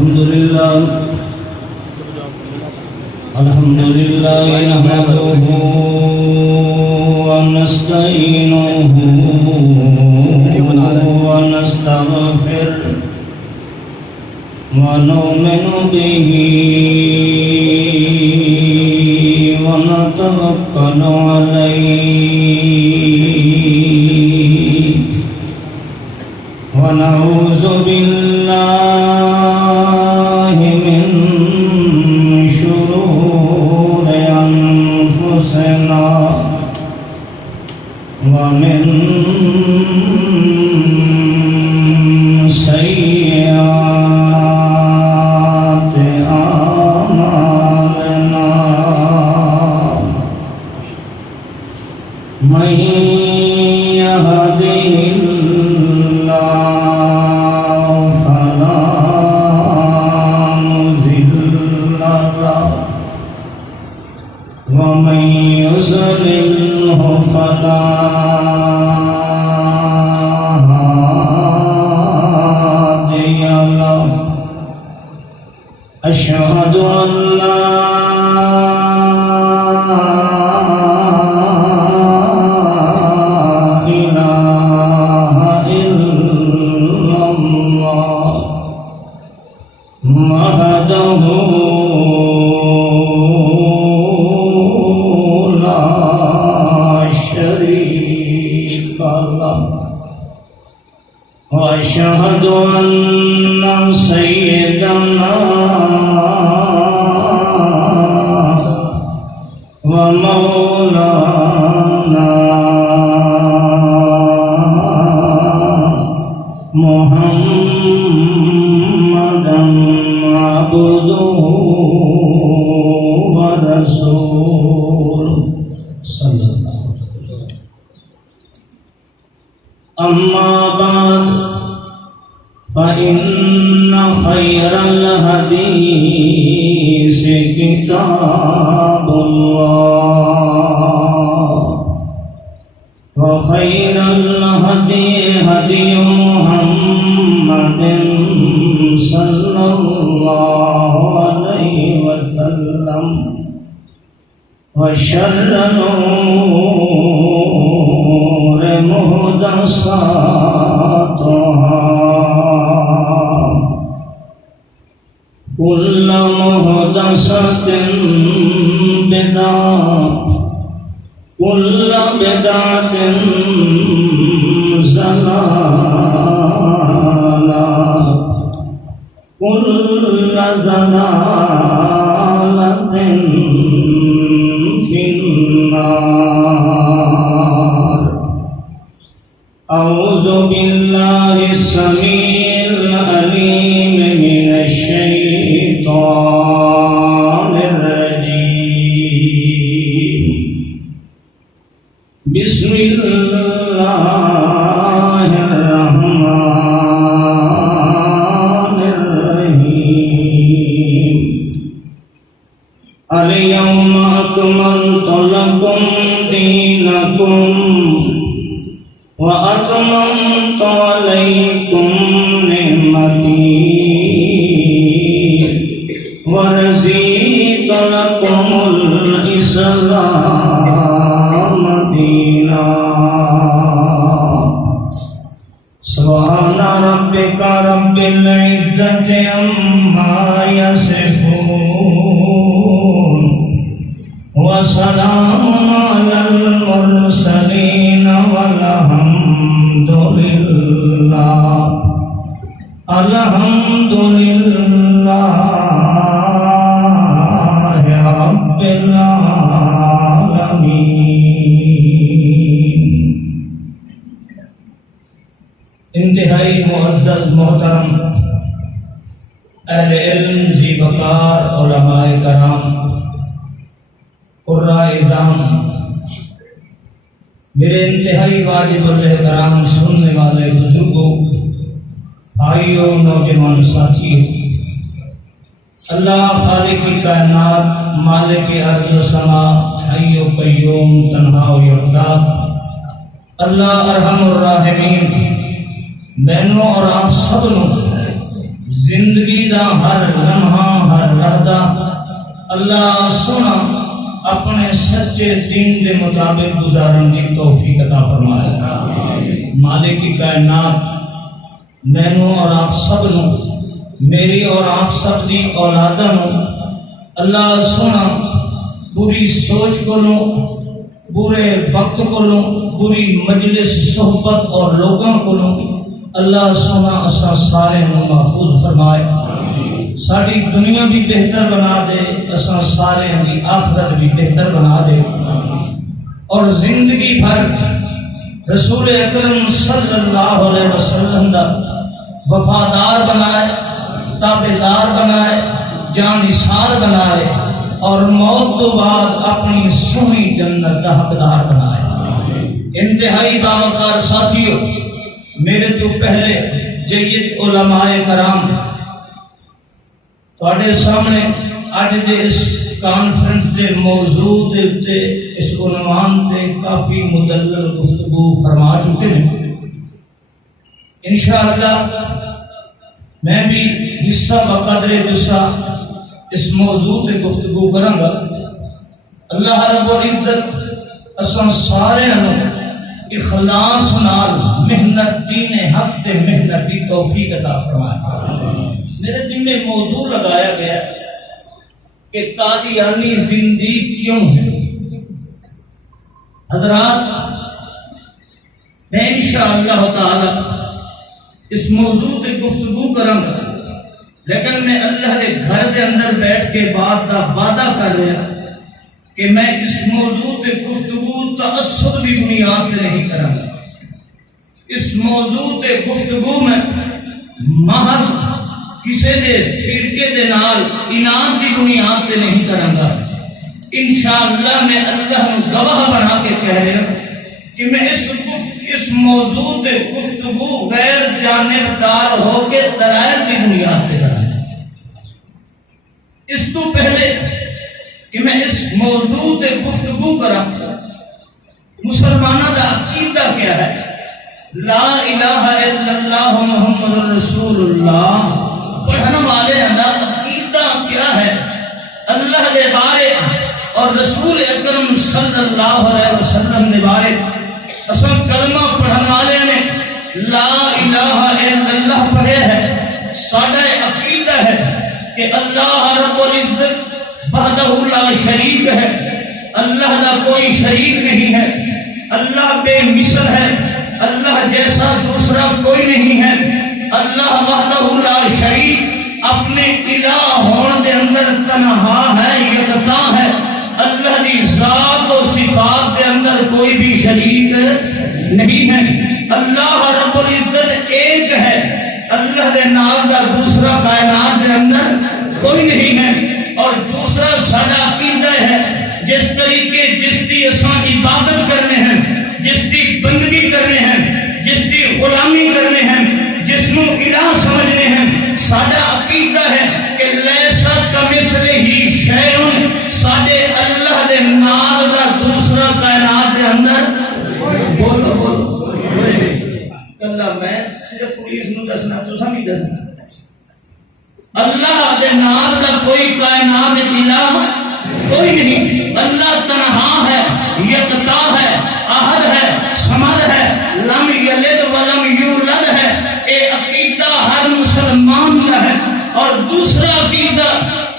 الحمد لله نحمده ونستعينه ونستغفره ونؤمن به ونتوكل عليه ونعوذ بالله من شرور أنفسنا ومن سيئات أعمالنا من يهده الله فلا مضل له ومن يضلله فلا هادي له أشهد أن لا إله إلا الله وحده لا شريك له وأشهد أن سيدنا ومولانا محمدا عبده ورسوله صلى الله عليه وسلم. أما بعد فإن خير الحديث كتاب الله وخير الهدي هدي محمد صلى الله عليه وسلم وشر الأمور محدثاتها كل محدثة بدعة كل بدعة ضلالة كل ضلالة في النار. أعوذ بالله السميع العليم من الشيطان الرجيم. بسم الله الرحمن الرحيم. اليوم أكملت لكم دينكم وأتممت عليكم نعمتي ورضيت لكم الإسلام دينا. سبحان ربك رب العزة عما يصفون وسلام على المرسلين والحمد لله رب العالمین. انتہائی معزز محترم اہل علم ذی وقار علماء کرام قراء اعظام میرے انتہائی واجب الاحترام سننے والے بزرگوں بھائیوں نوجوان ساتھی، اللہ خالق کائنات مالک ارض و سما حی و قیوم تنہا و یکتا، اللہ ارحم الراحمین بہنوں اور آپ سب زندگی دا ہر لمحہ ہر لحظہ اللہ سونا اپنے سچے دین دے مطابق گزارن کی توفیق عطا فرمائے۔ مالک کی کائنات مینوں اور آپ سب نو، میری اور آپ سب دی اولاداں نو اللہ سونا بری سوچ کو لو، برے وقت کو لو، بری مجلس صحبت اور لوگوں کو لو اللہ سونا اساں سارے نو محفوظ فرمائے، ساری دنیا بھی بہتر بنا دے، اساں سارے دی آخرت بھی بہتر بنا دے، اور زندگی بھر رسول اکرم صلی اللہ علیہ وسلم دا وفادار بنائے، تابعدار بنائے، جانثار بنائے، اور موت تو بعد اپنی سونی جنت کا حقدار بنائے۔ انتہائی باوقار ساتھیوں، میرے تو پہلے جید علماء کرام تواڈے سامنے اج دے اس کانفرنس دے موضوع دے تے اس عنوان تے کافی مدلل گفتگو فرما چکے ہیں۔ انشاءاللہ میں بھی حصہ بقدر حصہ اس موضوع تے گفتگو کراں گا۔ اللہ رب العزت اساں سارے نوں اخلاص نال محنت دین حق تے محنت دی توفیق عطا فرمائے۔ میرے ذمہ موضوع لگایا گیا کہ قادیانی زندگی کیوں ہے۔ حضرات، میں انشاءاللہ تعالی اس موضوع تے گفتگو کراں گا، لیکن میں اللہ کے گھر دے اندر بیٹھ کے بات دا وعدہ کر رہا کہ میں اس موضوع تے گفتگو تعصب کی بنیاد تے نہیں کراں گا۔ اس موضوع تے گفتگو میں محض کسی دے فرقے دے نال انعام کی بنیاد تے نہیں کراں گا۔ انشاءاللہ میں اللہ کو گواہ بنا کے کہہ رہا ہوں کہ میں اس موضوع تے گفتگو غیر جانبدار ہو کے دلائل کی بنیاد تے کراں گا۔ اس تو پہلے کہ میں اس موضوع تے گفتگو کراں، مسلمانوں کا عقیدہ کیا ہے؟ لا الہ الا اللہ محمد رسول اللہ پڑھنے والے کا عقیدہ کیا ہے اللہ کے بارے اور رسول اکرم صلی اللہ علیہ وسلم کے بارے؟ اصل کلمہ پڑھنے والے نے لا الہ الا اللہ پڑھے ہے، ساڈا عقیدہ ہے کہ اللہ رب العزت وحدہ لا شریک ہے، اللہ کا کوئی شریک نہیں ہے، اللہ بے مثل ہے، اللہ جیسا دوسرا کوئی نہیں ہے، اللہ وحدہ لا شریک اپنے الہ ہون دے اندر تنہا ہے، یکتا ہے، اللہ کی ذات و صفات دے اندر کوئی بھی شریک نہیں ہے، اللہ رب العزت ایک ہے، اللہ دے نال دا دوسرا کائنات دے اندر کوئی نہیں ہے۔ اور دوسرا ساڈا عقیدہ ہے جس طریقے جس کی اساں عبادت کرنے ہیں، جس کی بندگی کرنے ہیں، جس کی غلامی کرنے ہیں، جس نو الہ سمجھنے ہیں، ساڈا عقیدہ ہے کہ لیسا کمثلہ شیء، ساڈے اللہ دے نال دا دوسرا کائنات دے اندر بولو بولو اللہ میں صرف پولیس نو دسنا تساں بھی دسنا، اللہ دے نال دا کوئی کائنات الہ کوئی نہیں، اللہ تنہا ہے، یکتا ہے، احد ہے، صمد ہے، لم یلد ولم یولد ہے۔ اے عقیدہ ہر مسلمان کا ہے۔ اور دوسرا عقیدہ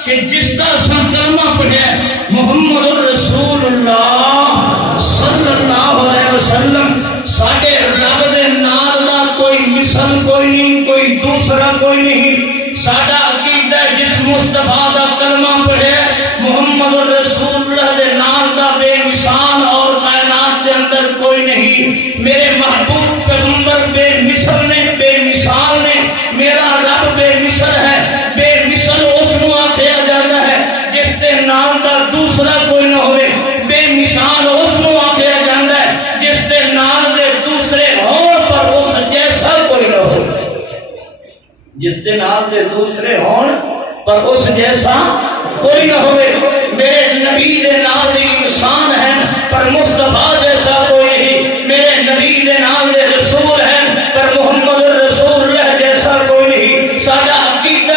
کہ جس کا کلمہ پڑھے محمد الرسول اللہ صلی اللہ علیہ وسلم، ساڈے رب دے نال دا کوئی مثل کوئی نہیں، کوئی دوسرا کوئی نہیں۔ ساڈا عقیدہ جس مصطفیٰ دا کلمہ پڑھے محمد الرسول اللہ دے نال دا بے مثال اور کائنات دے اندر کوئی نہیں۔ میرے محبوب پیغمبر بے مثل نے، بے مثال نے، میرا رب بے مثل ہے۔ بے مثل اس کو آکھیا جاتا ہے جس دے نال دا دوسرا کوئی نہ ہوئے، بے مثال اس کو آکھیا جاتا ہے جس دے نال دے دوسرے ہون پر اس جیسا کوئی نہ ہو، جس دے نال دے دوسرے ہون پر اس جیسا کوئی نہ ہوئے۔ میرے نبی دے نال دی انسان ہے پر مصطفیٰ جیسا کوئی نہیں، میرے نبی دے نال دے رسول ہے پر محمد الرسول اللہ جیسا کوئی نہیں۔ ساڈا عقیدہ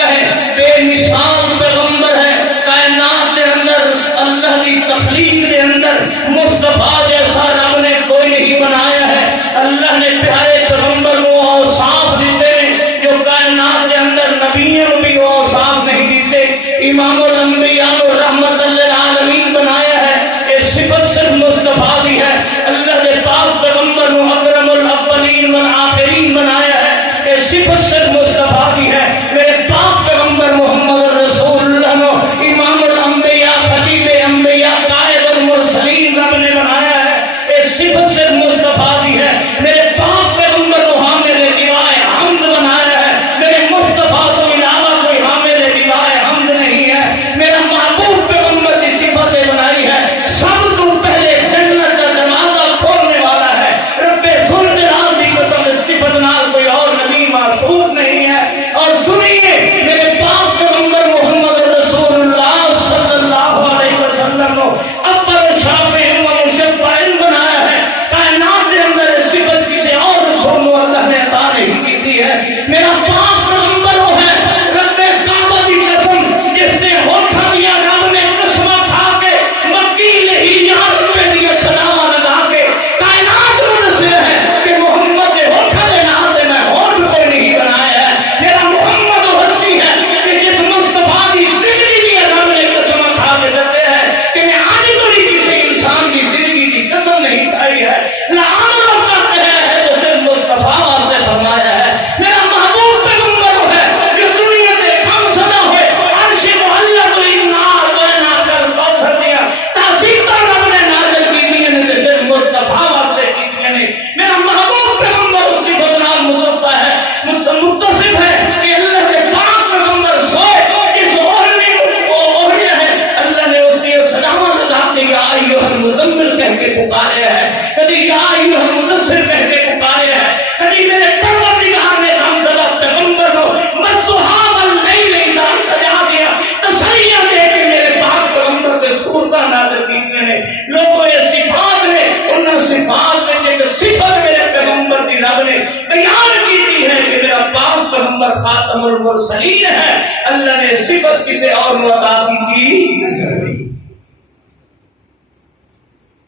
خاتم المرسلین ہے، اللہ نے صفت کسی اور کو عطا کی تھی؟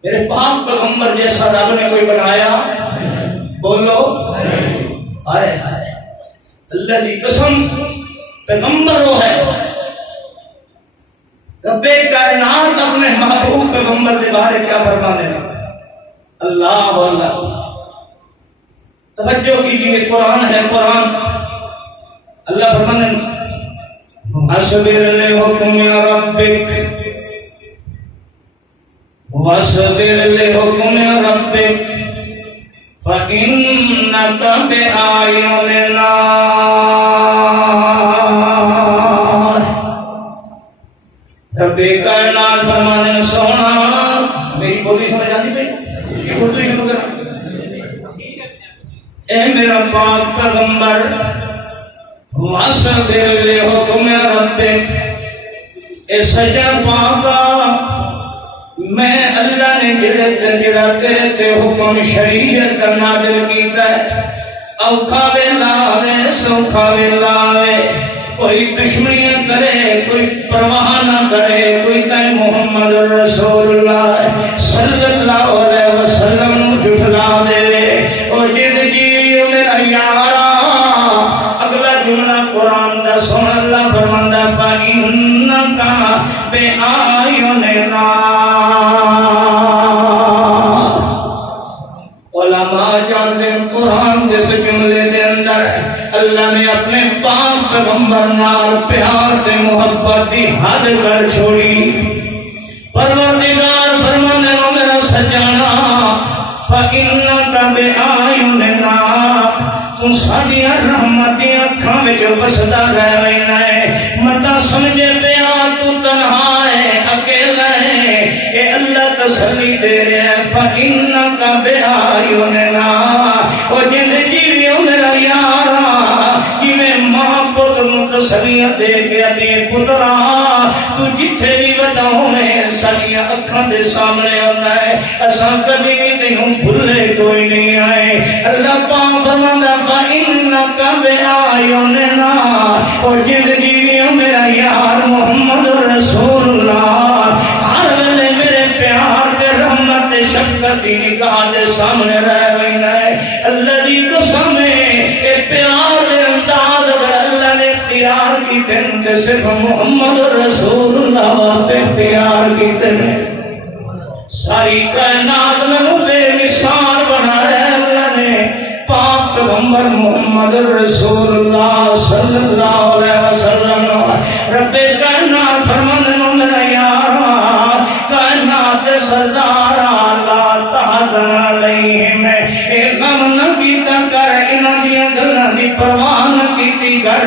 میرے پاک پیغمبر جیسا رب نے کوئی بنایا؟ بولو ہائے ہائے، اللہ کی قسم پیغمبر وہ ہے، رب کائنات اپنے محبوب پیغمبر کے بارے کیا فرمانے لگا؟ اللہ اللہ، توجہ کیجیے، قرآن ہے قرآن۔ اللہ فرمانے اصبر لحکم ربک واصبر لحکم ربک فإنک بأعیننا۔ رب کائنات فرمانے سونا، میری بولی سمجھ آتی پہ یہ اردو شروع کرا، اے میرا پاک پیغمبر واصبر لحکم ربک، اے سجا پاکا میں اللہ نے جڑا تیرے تے حکم شریعت کا نازل کیتا ہے، اوکھا ویلا آوے سوکھا ویلا آوے، کوئی دشمنیاں کرے کوئی پرواہ نہ کرے، کوئی کہے محمد رسول اللہ صلی اللہ علیہ وسلم جھٹلا دے، اور جد جیو میرا یارا، اگلا جملہ قرآن دا سن، اللہ فرماندا فَإِنَّكَ بِأَعْيُنِنَا۔ علماء جانتے ہیں قرآن جس جملے دے اندر اللہ نے اپنے پاک پیغمبر نال پیار تے محبت دی حد کر چھوڑی۔ پروردگار فرمانے لو میرا سجانا فَإِنَّكَ بِأَعْيُنِنَا، تو ساڈیاں رحمت دی اکھاں وچ وسدا رہ وینا ہے، متا سمجھے پیا تو تنہا ہے اکیلا ہے، اے اللہ تسلی دے رہے ہیں فَإِنَّكَ بِأَعْيُنِنَا۔ او جند جیویو میرا یارا، جویں ماں پت تسلیاں دے کے اتی پترا تو جتھے بھی بتاؤں میں ساڈیاں اکھاں دے سامنے آنا ہے، اساں کبھی بھی تینوں بھولے کوئی نہیں آئے۔ اللہ پاک فرماندا فَإِنَّكَ بِأَعْيُنِنَا، اور جند جیویو میرا یار محمد رسول اللہ ہر ویلے میرے پیار تے رحمت تے شفقت دی نگاہ دے سامنے رہ وینا ہے۔ اللہ دی قسم ہے اے پیار دے انداز اگر اللہ نے اختیار کیتے تے صرف محمد رسول اللہ واسطے اختیار کیتے ہیں۔ ساری کائنات میں بے مثال بنایا ہے اللہ نے پاک پیغمبر محمد رسول اللہ صلی اللہ علیہ وسلم۔ رب کائنات فرمانے لو میرا یارا، کائنات سردار لا تحزن علیہم، اے غم نہ کیتا کر، انہاں دیاں گلاں دی پرواہ نہ کیتی کر،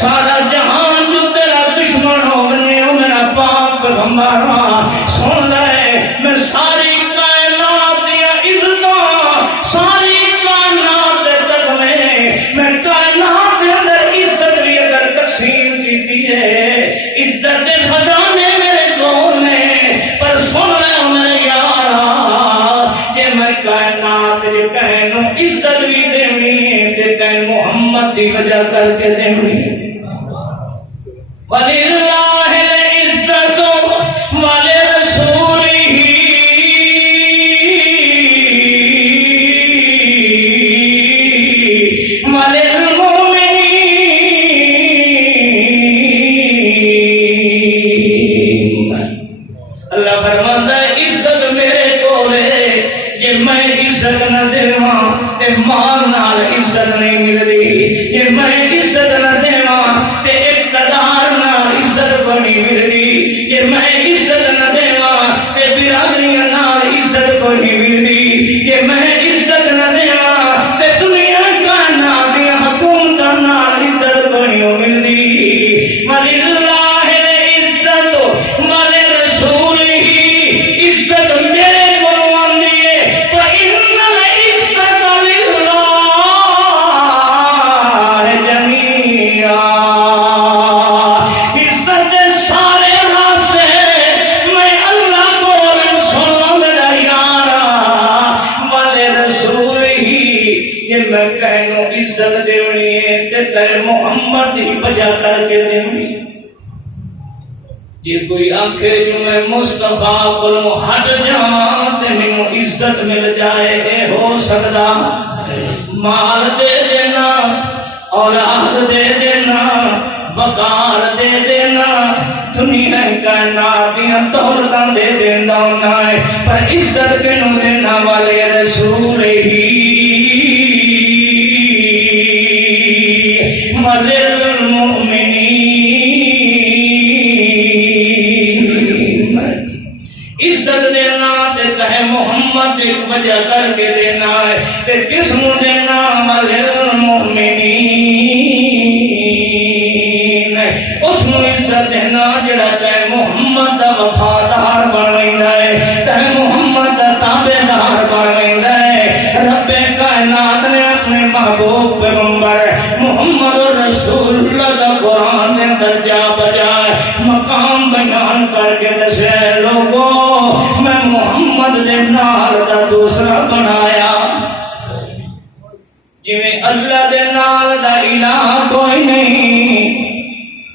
سارا جہان جو تیرا دشمن ہو بنے ہو میرا پاک پیغمبر سن لے، میں ساری کائنات دیاں عزتاں، ساری کائنات دے تغمے، میں کائنات دے اندر عزت بھی اگر تقسیم کیتی ہے، عزت دے خزانے میرے کول نے، پر سن لے میرے یارا، جے میں کائنات جے کہنوں عزت بھی دینی تے تین محمد دی وجہ کر کے دینی۔ وَلِلَّهِ الْعِزَّةُ وَلِرَسُولِهِ اللہ فرماتا ہے عزت میرے کولے، جے میں عزت نہ دیواں تے مال نال عزت نہیں ملدی، جے میں عزت نہ دیواں تے اقتدار نال عزت دی وجہ کر کے دینی جی کوئی آنکھے جو میں مصطفیٰ کو ہٹ جاواں تے مینوں عزت مل جائے اے ہو سکدا مال دے دینا اولاد دے دینا وقار دے دینا دنیا کائنات دیاں دولتاں دے دیندا ہونا ہے پر عزت کینوں دینا والے رسول ہی عزت دینا تے کہے محمد ایک وجہ کر کے دینا ہے تے قسم دینا والمؤمنین اس نو عزت دینا جڑا کہے محمد دا وفادار بن ویندا ہے کہے محمد دا تابعدار بن ویندا ہے رب کائنات نے اپنے محبوب پیغمبر محمد رسول اللہ دا قرآن دے اندر جا بجائے مقام بیان کر کے دسے لوگوں میں محمد دے نال دا دوسرا بنایا جویں اللہ دے نال دا الہ کوئی نہیں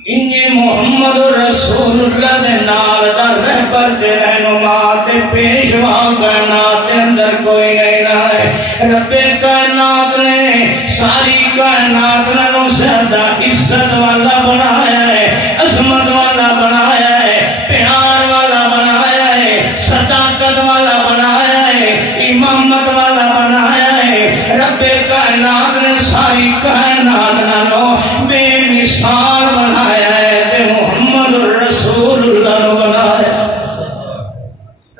انجے محمد رسول اللہ دے نال دا رہبر تے رہنما تے پیشوا کائنات دے اندر کوئی نہیں ہے رب کائنات نے ساری کائنات نو زیادہ عزت والا بنایا ہے عظمت والا بنایا ہے پیار والا بنایا ہے صداقت والا بنایا ہے امامت والا بنایا ہے رب کائنات نے ساری کائنات نو بے مثال بنایا ہے تے محمد رسول اللہ نو بنایا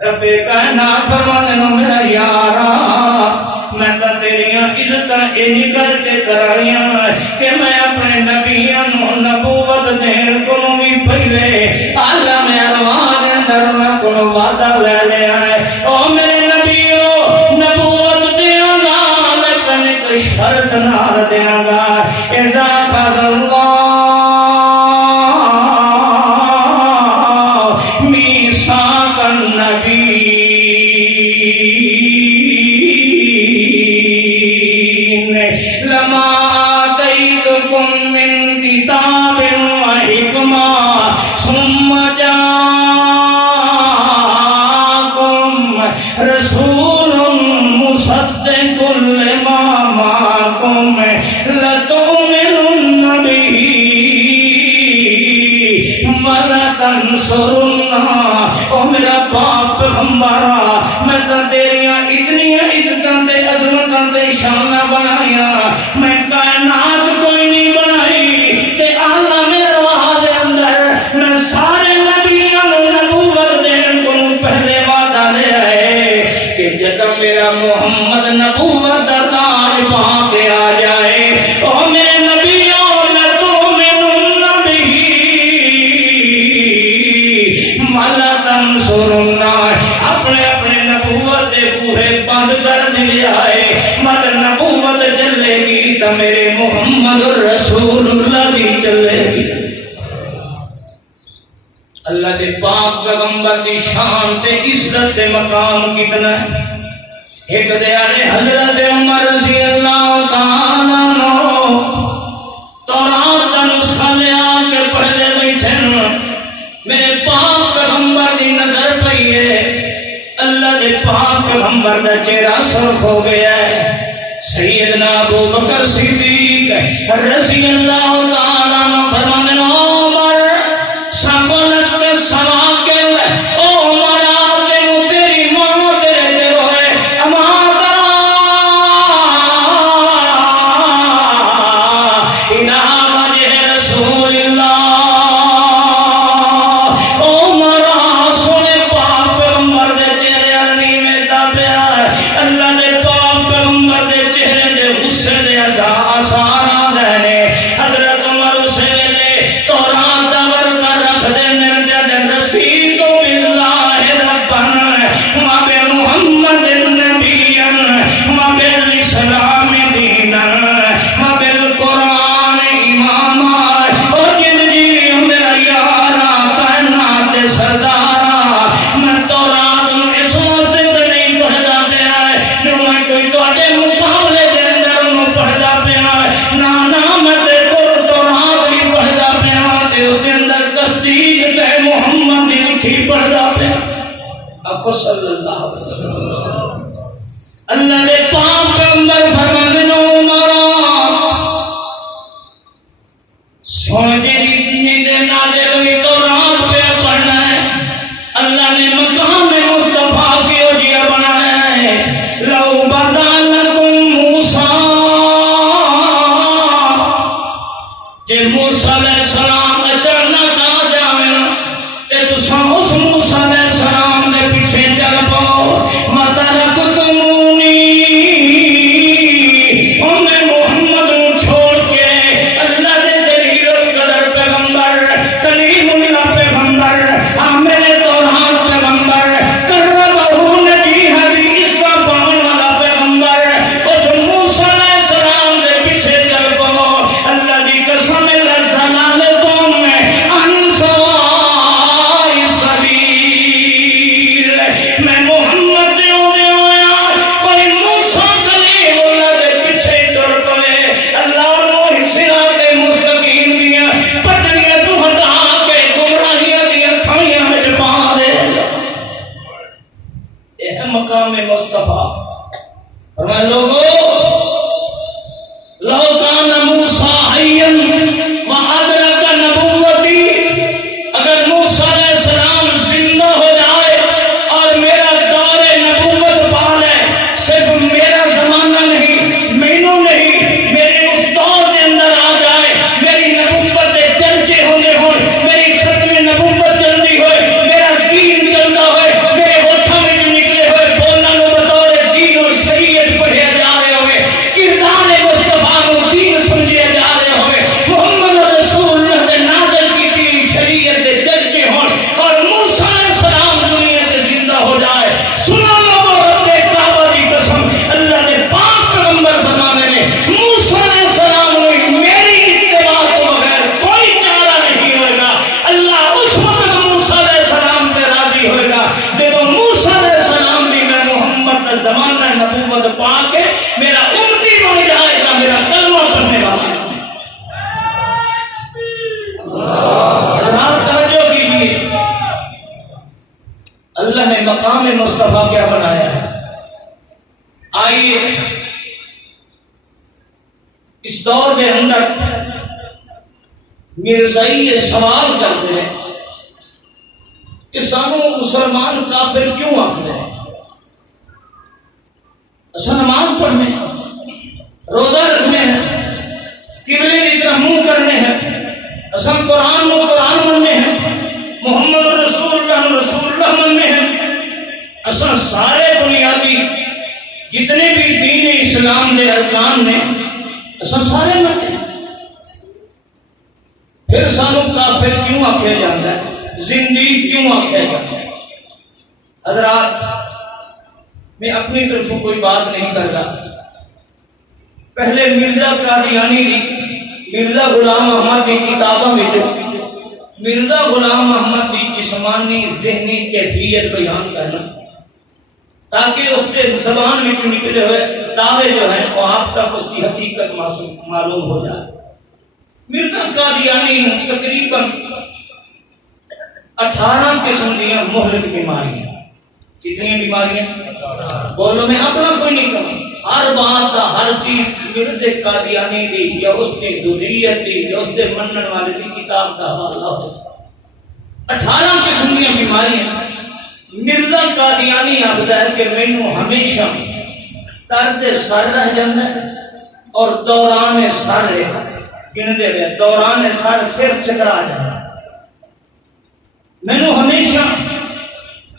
رب کائنات فرمانے نو میرا یارا میں تا تیریاں عزتاں انج کر کے کرائیاں کہ میں اپنے نبیاں نو نبوت دین کو بھی پہلے عالم ارواح دے اندر نہ کو وعدہ لے لیا ہے او میرے نبیو نبوت دیاں گا لیکن کوئی شرط نہ دیاں گا اذا خذ اللہ میثاق النبی لما آتيتكم من كتاب وحكمة ثم جاءكم رسول مصدق لما معكم لتؤمنن به ولتنصرنه او میرا پاک پیغمبرا میں تا تیریاں اتنی عزتاں تے عظمتاں تے شاناں بنائیاں میں کائنات کوئی نہیں بنائی تے عالم ارواح دے اندر میں سارے نبیاں نو نبوت دین کو پہلے وعدہ لے آئے کہ جب میرا محمد نبوت دا تاج پا کے آ جائے او میرے نبیوں لتؤمنن به ولا تنصرنہ اپنے اپنے نبوت دے بوہے بند کر دیا ہے مت نبوت چلے گی تو میرے محمد رسول اللہ دی چلے گی اللہ دے پاک پیغمبر دی شان تے عزت تے مقام کتنا ہے ایک دیانے حضرت عمر رضی اللہ تعالیٰ عنہ تورات کا نسخہ لے آ کے پڑھتے بیٹھے میرے پاک پیغمبر دی نظر پئی ہے اللہ دے پاک پیغمبر دا چہرہ سرخ ہو گیا ہے سیدنا ابو بکر صدیق رضی اللہ تعالیٰ عنہ فرمانے عمر ساکولت کے سواکل او عمر آتے مو تیری ماں تیرے دے روئے اما ترا الہ وجہ رسول اللہ عمر سنے پاک پیغمبر دے چہرے ارنی میں دبیا اللہ دے پاک پیغمبر دے چہرے دے غصے دے آثار دینے حضرت عمر آخو صلی اللہ علیہ وسلم۔ اللہ نے پاک پیغمبر فرماندے نو سونے جی نیند نازل ہوئی تو رات پہ پڑھنا ہے۔ اللہ نے مقام مصطفیٰ کیوں جیا بنایا ہے۔ لو بدا لکم موسیٰ، جے موسیٰ علیہ السلام اچانک آ جاویں تے تساں اس موسیٰ علیہ السلام دے پیچھے چل پاؤ۔ مترکتمونی، انہیں محمد نو چھوڑ کے اللہ دے جلیل القدر پیغمبر، کلیم اللہ پیغمبر، حامل تورات پیغمبر، قربہ نجیہ دی عزت پاؤں والا پیغمبر، اس موسیٰ علیہ السلام دے پیچھے چل پاؤ۔ اللہ دی قسم لزلالتم عن سواء السبیل، میں محمد دے ہونے ہویا کوئی موسیٰ کلیم اللہ دے پیچھے ٹر پوے، اللہ انہوں صراط مستقیم دیا پٹڑیاں تو ہٹا کے گمراہیاں دیا کھائیاں وچ پا دے۔ یہ ہے مقام مصطفیٰ۔ فرمایا لوگو لو کان موسیٰ حیا وادرک نبوتی، اگر موسیٰ علیہ السلام زندہ ہو جائے اور میرا دور نبوت پا لے، صرف میرا زمانہ نہیں، مینوں نہیں، میرے اس دور کے اندر آ جائے، میری نبوت کے چرچے ہوندے ہون، میری ختم نبوت چلدی ہوئے، میرا دین چلدا ہوئے، میرے ہوٹھاں وچ نکلے ہوئے بولنا نو بطور دین اور شریعت پڑھیا جا رہے ہوئے، کردار مصطفیٰ نو دین سمجھیا جا رہے ہوئے، محمد رسول اللہ نے نازل کی شریعت دے چرچے ہون اور موسیٰ علیہ السلام دنیا تے زندہ ہو جائے۔ سنو لوگو رب کعبہ دی قسم، اللہ نے پاک پیغمبر فرمانے نے موسیٰ علیہ السلام نے میری اتباع تو بغیر کوئی چارہ نہیں ہوئے گا۔ اللہ اس وقت موسیٰ علیہ السلام تے راضی ہوئے گا جب موسیٰ علیہ السلام بھی میں محمد کا زمانہ نبوت پا کے میرا امتی بن جائے گا، میرا کلمہ پڑھنے والا۔ حضرات توجہ کیجیے، اللہ نے مقام مصطفیٰ کیا بنایا ہے۔ آئیے اس دور کے اندر مرزائی یہ سوال کرتے ہیں کہ سانو مسلمان کافر کیوں آخر ہیں؟ اچھا نماز پڑھنے ہیں، روزہ رکھنے ہیں، قبلے کی طرف منہ کرنے ہیں، اصل قرآن و قرآن مننے ہیں، محمد رسول اللہ مننے ہیں، اصل سارے بنیادی جتنے بھی دین اسلام دے ارکان نے اصل سارے مننے ہیں۔ پھر سانو کافر کیوں آکھیا جاتا ہے، زندگی کیوں آکھیا جاتا ہے؟ حضرات میں اپنی طرفوں کوئی بات نہیں کرتا، پہلے مرزا قادیانی دی، مرزا غلام احمد کی کتابوں میں مرزا غلام احمد کی جسمانی ذہنی کیفیت بیان کرنا تاکہ اس کے زبان میں نکلے ہوئے دعوے جو ہیں وہ آپ تک اس کی حقیقت معلوم ہو جائے۔ مرزا قادیانی تقریباً 18 قسم دیا مہلک بیماریاں، کتنی بیماریاں بولو، میں اپنا کوئی نہیں کروں، ہر بات ہر چیز مرزا قادیانی دی یا اس کی ذریت دی یا اس کے منن والے کی کتاب کا حوالہ ہو۔ 18 قسم کی بیماریاں مرزا قادیانی آخدا ہے کہ مینوں ہمیشہ درد سر رہ جاتا ہے اور دوران سر گنتے ہوئے دوران سر سر چکرا جاتا ہے، مینوں ہمیشہ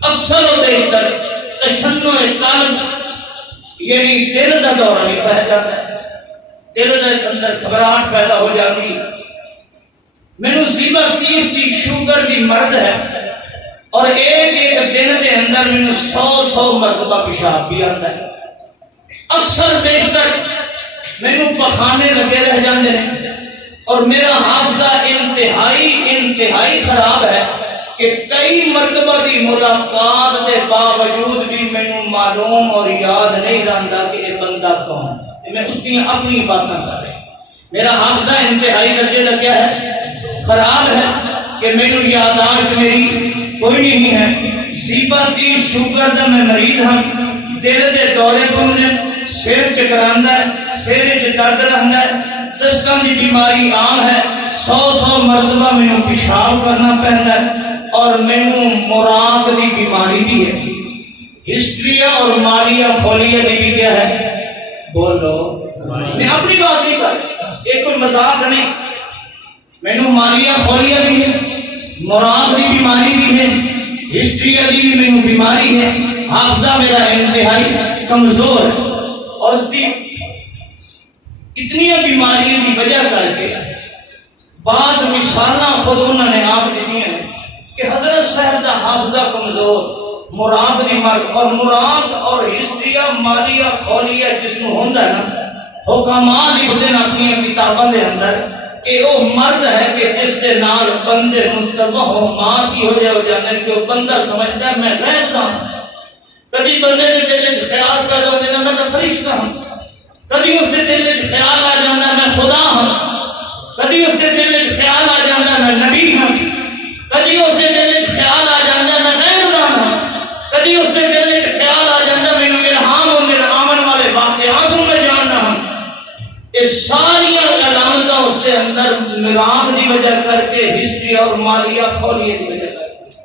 اکثر و بیشتر تشنع قلب یعنی دل کا دورہ نہیں پہ جاتا ہے، دل کے اندر گھبراہٹ پیدا ہو جاتی، مینوں زیبا 30 کی شوگر کی مرض ہے اور ایک دن کے اندر مینوں 100 مرتبہ پیشاب بھی آتا ہے، اکثر بیشتر مینوں پخانے لگے رہ جاتے ہیں اور میرا حافظہ انتہائی خراب ہے کہ کئی مرتبہ کی ملاقات کے باوجود بھی مینوں معلوم اور یاد نہیں رہتا کہ یہ بندہ کون ہے، میں اس کی اپنی باتیں کر رہا ہوں۔ میرا حافظہ انتہائی درجے کا کیا ہے، خراب ہے کہ مینوں یادداشت میری کوئی نہیں ہے. زیبا تی شوگر دا میں مریض ہاں. دل دے دورے پوندے، سر چکراندا ہے، سر وچ درد رہندا ہے، دستاں دی بیماری عام ہے. 100 مرتبہ مینوں پیشاب کرنا پیندا ہے اور مینوں موراق دی بیماری بھی ہے. ہسٹریا اور مالیہ خولیا دی بھی کیا ہے؟ بولو. میں اپنی بات نہیں کر، یہ کوئی مذاق نہیں. مینوں مالیہ خولیا بھی ہے، موراق دی بیماری بھی ہے، ہسٹریا دی بھی مینوں بیماری ہے. حافظہ میرا انتہائی کمزور ہے اور اس کی اتنی بیماریاں کی وجہ کر کے بعض مثالاں خود انہوں نے آپ دیتی ہیں کہ حضرت صاحب کا حافظہ کمزور، مراق دی مرض، اور مراق اور ہسٹریا مالیہ خولیا جس میں ہوتا ہے نا، حکماء لکھتے ہیں اپنی کتابوں کے اندر کہ وہ مرض ہے کہ جس کے نال بندے توہمات ہی ہو جاتے ہیں کہ وہ بندہ سمجھتا ہے میں غیر کا ہوں. کدی بندے کے دل میں خیال پیدا ہوتا ہے میں تو فرشتہ ہوں، کدی اس کے دل میں خیال آ جاتا ہے میں خدا ہوں، کدی اس کے دل میں خیال آ جاتا ہے میں نبی ہوں، کدی اس کے دل میں خیال آ جاتا ہے میں غیر دان ہوں، کدی اس کے دل میں خیال آ جاتا ہے میں الہام ہوں، میرے آمن والے واقعات میں جاننا ہوں. یہ ساری علامتیں اس کے اندر مراق کی وجہ کر کے ہسٹری اور مالیہ خولیا کی وجہ کر کے.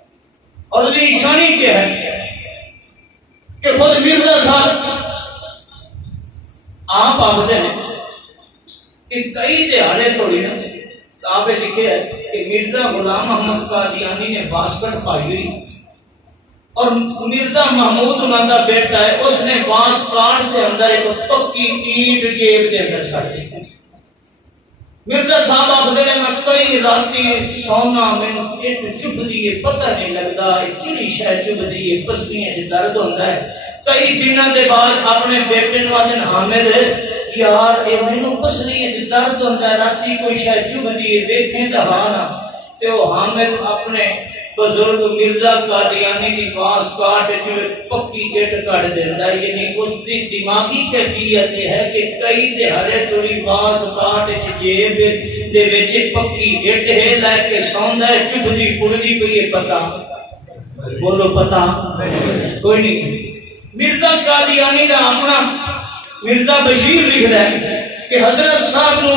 اور اس کی نشانی کیا ہے کہ خود مرزا صاحب آپ آخر ہیں کہ کئی دہاڑے تھوڑی نا آپ لکھے ہے کہ مرزا غلام محمد قادیانی نے واسکٹ پائی ہوئی اور مرزا محمود انہوں کا بیٹا ہے اس نے واسکٹ کے اندر ایک پکی اینٹ جیب کے اندر چھڑ دی. مرزا صاحب آخر نے میں کئی راتی سونا میں چپ دیے پتہ نہیں لگتا کہڑی شاید چپ دیے پسلیاں سے درد ہوتا ہے. کئی دنوں کے بعد اپنے بیٹے والے حامد یار یہ مینو پسلیاں سے درد ہوتا ہے راتی کوئی شاید چپ دیے دیکھیں تو ہاں نا. تو حامد اپنے بزرگ مرزا قادیانی کی باس کاٹ جو پکی گیٹ کٹ دیتا ہے. یعنی اس کی دماغی کیفیت یہ ہے کہ کئی دہاڑے تھوڑی باس کاٹ جیب دے وچ پکی گیٹ ہے لے کے سوندا ہے چبھدی پڑدی پئی پتہ بولو پتہ کوئی نہیں. مرزا قادیانی کا اپنا مرزا بشیر لکھتا ہے کہ حضرت صاحب نو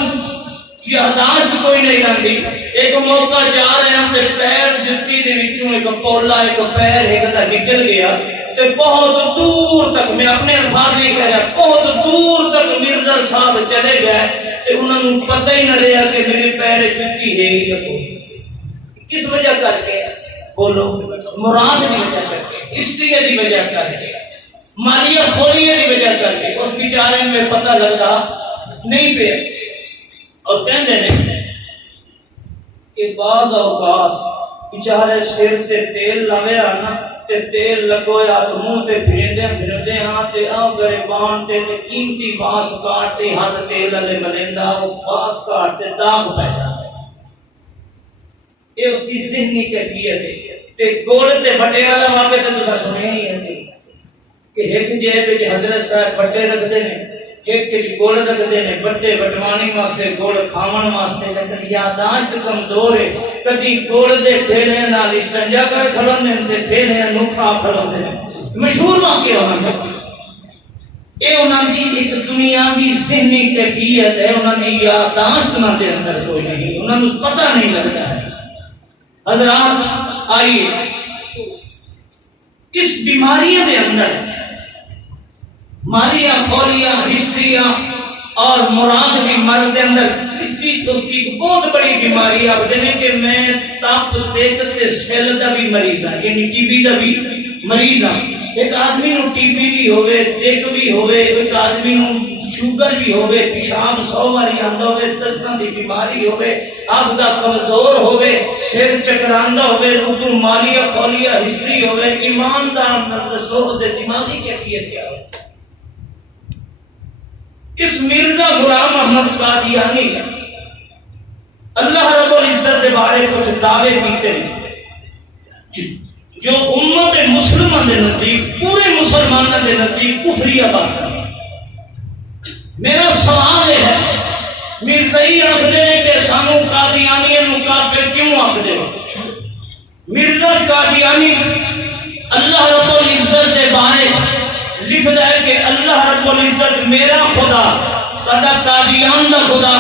یاداشت کوئی نہیں رہتی. ایک موقع جا رہے ہیں تے پیر جتی دے وچوں ایک پولا ایک پیر ایک دا نکل گیا تے بہت دور تک میں اپنے الفاظ نہیں کہہ رہا بہت دور تک مرزا صاحب چلے گئے تے انہوں نے پتہ ہی نہ رہا کہ میرے پیر جتی ہے یا کوئی کس وجہ کر کے بولو مراد کی وجہ کر کے ہسٹری کی وجہ کر کے مالیہ خولیا کی وجہ کر کے اس بیچارے میں پتہ لگتا نہیں پہ. اور کہتے ہیں کہ بعض اوقات بیچارے سر تے تیل لاوے آنا تے تیل لگو ہاتھ منہ تے پھرندے ہاں تے آ گریبان تے قیمتی باس کاٹ تے ہاتھ تیل والے ملیندا وہ باس کاٹ تے داغ پہ جاتا ہے. یہ اس کی ذہنی کیفیت ہے. تے گول تے بٹے والا واقعہ تے تساں سنے ہی ہے کہ ایک جیب وچ حضرت صاحب بٹے رکھدے نے ایک کچھ گول رکھتے ہیں بٹے بٹوانی واسطے گول کھاون واسطے لیکن یاداشت کمزور ہے. کدی گول دے ڈھیلے نال استنجا کر کھلوندے تے ڈھیلے نوں کھا کھلوندے. مشہور واقعہ ہونا یہ انہاں دی ایک دنیاوی ذہنی کیفیت ہے. انہاں دی یاداشت نہ دے اندر کوئی نہیں انہاں نوں پتہ نہیں لگتا ہے. حضرات آئیے اس بیماری کے اندر مالیہ خولیا ہسٹریا اور مراد کی مرض کے اندر کی بہت بڑی بیماری آخر ہیں کہ میں تپ دق تے سیل کا بھی مریض ہوں یعنی ٹی بی کا بھی مریض ہوں. ایک آدمی نو ٹی بی بھی ہوئے دق بھی ہوئے ایک آدمی نو شوگر بھی ہوئے پیشاب 100 باری آتا ہوئے دستاں دی بیماری ہوئے آفدہ کمزور ہوئے سر چکراندا ہوئے اردو مالیہ خولیا ہسٹری ہوئے ایماندار دسو دے دماغی کیفیت کیا ہوئے. اس مرزا غلام محمد قادیانی نے اللہ رب العزت کے بارے کچھ دعوے کیتے ہیں جو امت مسلمہ کے نزدیک پورے مسلمانوں کے نزدیک کفریہ بات ہے. میرا سوال یہ ہے مرزائی آخر ہیں کہ سانو قادیانی کافر کیوں آخر ہو؟ مرزا قادیانی اللہ رب العزت کے بارے لکھتا ہے کہ اللہ رب العزت میرا خدا ساڈا قادیان دا خدا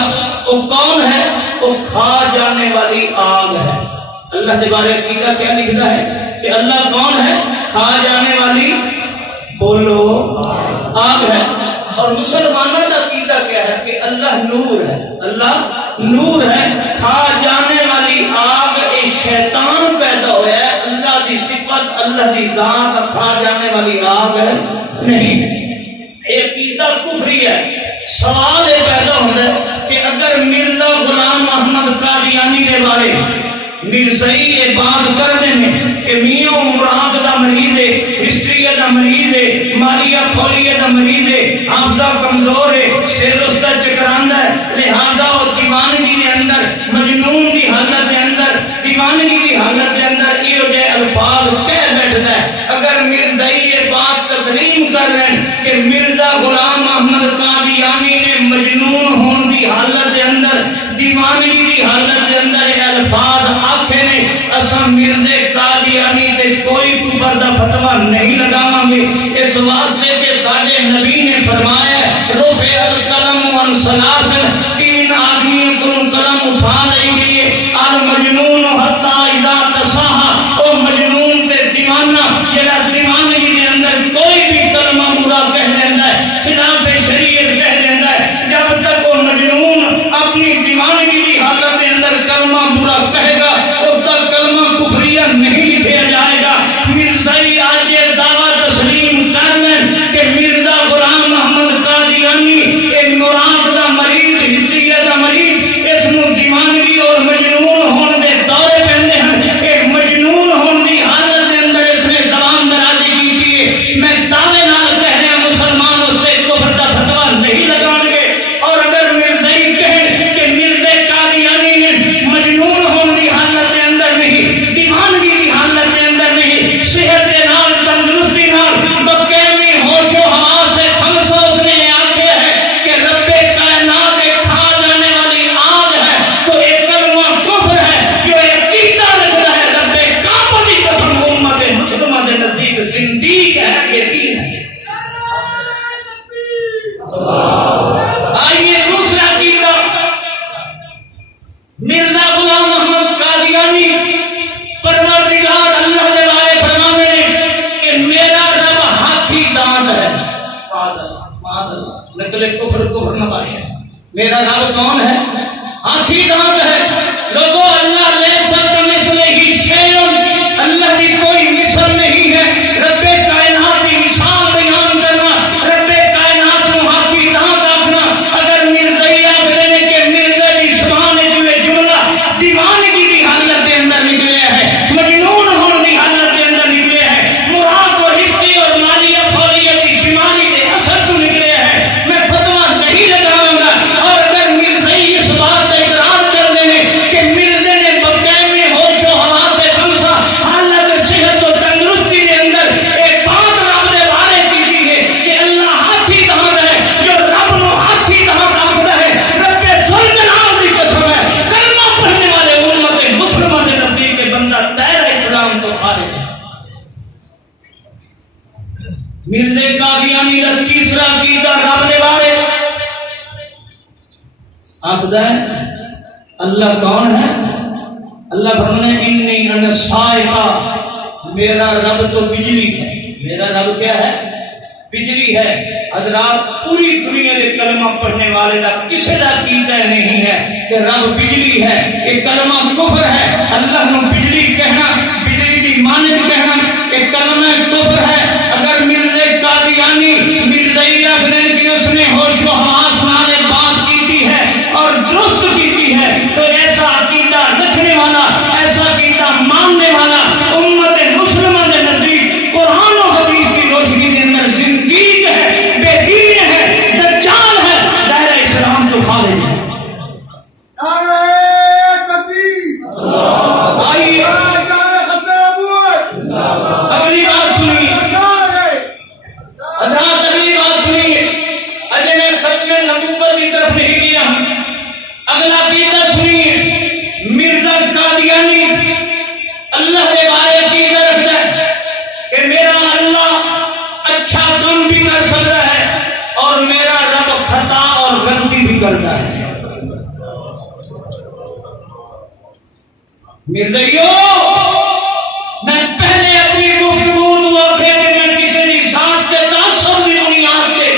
وہ کون ہے؟ وہ کھا جانے والی آگ ہے۔ اللہ کے بارے عقیدہ کیا لکھتا ہے کہ اللہ کون ہے؟ کھا جانے والی بولو آگ ہے۔ اور مسلمانوں کا عقیدہ کیا ہے کہ اللہ نور ہے، اللہ نور ہے، کھا جانے والی آگ ایک شیطان پیدا ہوا ہے، اللہ کی صفت اللہ کی ذات کھا جانے والی آگ ہے نہیں۔ یہ عقیدہ کفری ہے۔ سوال یہ پیدا ہوتا ہے کہ اگر مرزا غلام محمد قادیانی کے بارے مرزائی یہ بات کر دیں کہ میوں مراد دا مریض ہے، ہسٹری دا مریض ہے، مالیہ خولیہ دا مریض ہے، حافظہ کمزور ہے، سر استا چکراندہ ہے، لہذا وہ دیوانگی کے اندر، مجنون کی حالت کے اندر، دیوانگی کی حالت کے اندر یہ جو الفاظ کہہ بیٹھتا ہے۔ اگر مرزائی یہ بات تسلیم کر لیں کہ مرزا غلام محمد قادیانی نے مجنون ہون کی حالت کے اندر، دیوانگی کی حالت کے اندر یہ الفاظ آکھے نے، اساں مرزے قادیانی تے کوئی کفر دا فتویٰ نہیں لگاواں گے، اس واسطے کہ ساڈے نبی نے فرمایا رفع القلم عن ثلاث، تین آدمیوں کو قلم اٹھا نہیں دیے، المجنون حتی اذا تصاحا، او مجنون تے دیوانہ جڑا دیوانگی کے اندر کوئی بھی کلمہ برا کہہ لینا ہے، خلاف شریعت کہہ لینا ہے، جب تک وہ مجنون اپنی دیوانگی کی حالت کے اندر کلمہ برا کہے گا اس کا کلمہ کفریہ نہیں لکھا جائے گا۔ مرزائی آج یہ دعویٰ تسلیم کر لیں کہ مرزا غلام محمد قادیانی ایک مراد دا مریض، ہسٹریہ دا مریض، اس نو دیوانگی اور مجنون ہون دے دورے پہنے ہیں، ایک مجنون ہون دی حالت دے اندر اس نے زبان درازی کی تھی۔ میں دعوے نال کہہ رہا مسلمان اس سے کفر دا فتویٰ نہیں لگان گے۔ اور اگر مرزائی کہیں کہ مرزا قادیانی نے مجنون ہون دی حالت دے اندر نہیں، دیوانگی دی حالت دے اندر نہیں، صحت دے نال تندرستی نال بقیمی ہوش و حواس سے خمسہ اس نے آکھیا ہے کہ رب کائنات ایک کھا جانے والی آگ ہے، تو ایک کلمہ کفر ہے جو ایک عقیدہ رکھتا ہے رب کعبہ کی قسم امت مسلمہ دے نزدیک زندیق ہے، یقین ہے۔ آئیے دوسرا عقیدہ، مرزا غلام محمد قادیانی پروردگار اللہ دے بارے فرمانے نے کہ میرا رب ہاتھی دانت ہے۔ نقل کفر کفر نباشا، میرا رب کون ہے؟ ہاتھی دانت ہے۔ لوگوں اللہ لیسا کمثلہ شیء، اللہ کی کوئی مثل نہیں ہے۔ رب کائنات کی مثال بیان کرنا، رب کائنات کو ہاتھی دانت آکھنا، اگر مرزائی آکھتے ہیں کہ مرزا کی زبان جو جملہ دیوانگی کی حالت کے اندر نکلے ہے، مجنون ہون کی حالت کے اندر نکلے ہے، مراد اور ہسٹری اور مالیہ خولیہ کی بیماری کے اثر تو نکلے ہے، میں فتویٰ نہیں لگاؤں گا۔ اور اگر مرزائی اس بات کا اقرار کر دیں کہ مرزے نے بقیمی ہوش و حواس سے خمسہ حالت صحت و تندرستی کے اندر ایک بات رب دے بارے کی ہے کہ اللہ ہاتھی دانت ہے، جو رب نو ہاتھی دانت آکھدا ہے، رب ذوالجلال دی قسم ہے، کلمہ پڑھنے والے امت مسلمہ کے نزدیک بندہ دائرہ اسلام تو خارج ہے۔ مرزا قادیانی کا تیسرا عقیدہ رب دے بارے آخدا ہے اللہ کون ہے؟ اللہ فرمانے انی انا الصاعقہ، میرا رب تو بجلی ہے۔ میرا رب کیا ہے؟ بجلی ہے۔ حضرات پوری دنیا کے کلمہ پڑھنے والے کا کسی کا عقیدہ نہیں ہے کہ رب بجلی ہے، یہ کلمہ کفر ہے۔ اللہ نے بجلی کہنا، بجلی کی مانند کہنا یہ کلمہ کفر ہے۔ اگر مرزا قادیانی مرزائی رکھنے کی اس نے ہوش و حواس نال بات کی ہے اور درست کی ہے، تو ایسا عقیدہ رکھنے والا، ایسا عقیدہ ماننے والا امت مسلمہ کے نزدیک قرآن و حدیث کی روشنی کے اندر زندیق ہے، بے دین ہے، دجال ہے، دائرہ اسلام تو خارج ہے۔ آئیے اگلی بات سنیے حضرات، اگلی بات سنیے۔ اجے میں ختم نبوت کی طرف نہیں گیا، اگلا عقیدہ سنیے۔ مرزا قادیانی اللہ کے مرزائیو میں پہلے اپنی گفتگو دعا کہ میں کسی کی ذات کے تعصب کی بنیاد پہ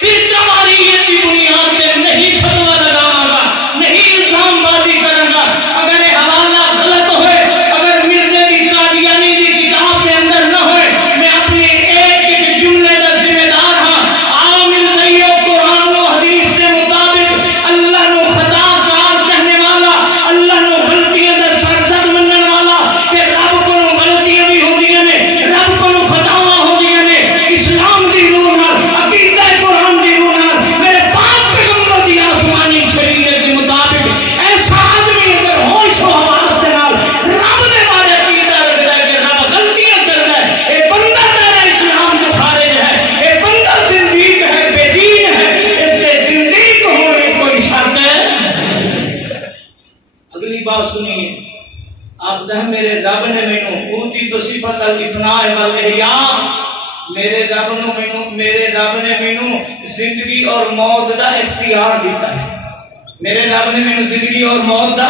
فرقہ واریت کی بنیاد پہ نہیں فتویٰ لگاواں گا، نہیں الزام بازی کراں گا۔ اگر یہ حوالہ غلط ہوئے، اگر مرزے کی قادیانی کی کتاب کے اندر نہ ہوئے، میں اپنے ایک ایک جملے کا ذمہ دار ہاں۔ آ مرزائیو قرآن و حدیث کے مطابق اللہ نو خطا کار کہنے والا، اللہ نو غلطیاں دا سرزد منن والا کہ رب کو غلطیاں بھی ہوندیاں نے، رب کو خطاواں ہوندیاں نے، اسلام دی روح نال، عقیدہ قرآن دی روح نال، میرے پاک پیغمبر دی آسمانی شریعت کے مطابق ایسا آدمی اگر ہوش و حواس دے نال رب دے بارے عقیدہ رکھدا ہے کہ رب غلطیاں کردا ہے، اے بندہ تیرا اسلام جو خارج ہے، اے بندہ زندیق ہے، بے دین ہے، اس کے زندیق ہونے کی کوئی شرط ہے۔ اگلی بات سنیے، آخدہ ہے میرے رب نے مینوں اوتی تو صفت الافناء والاحیاء، میرے رب نے مینوں زندگی اور موت دا اختیار دیتا ہے، میرے رب نے مینوں زندگی اور موت دا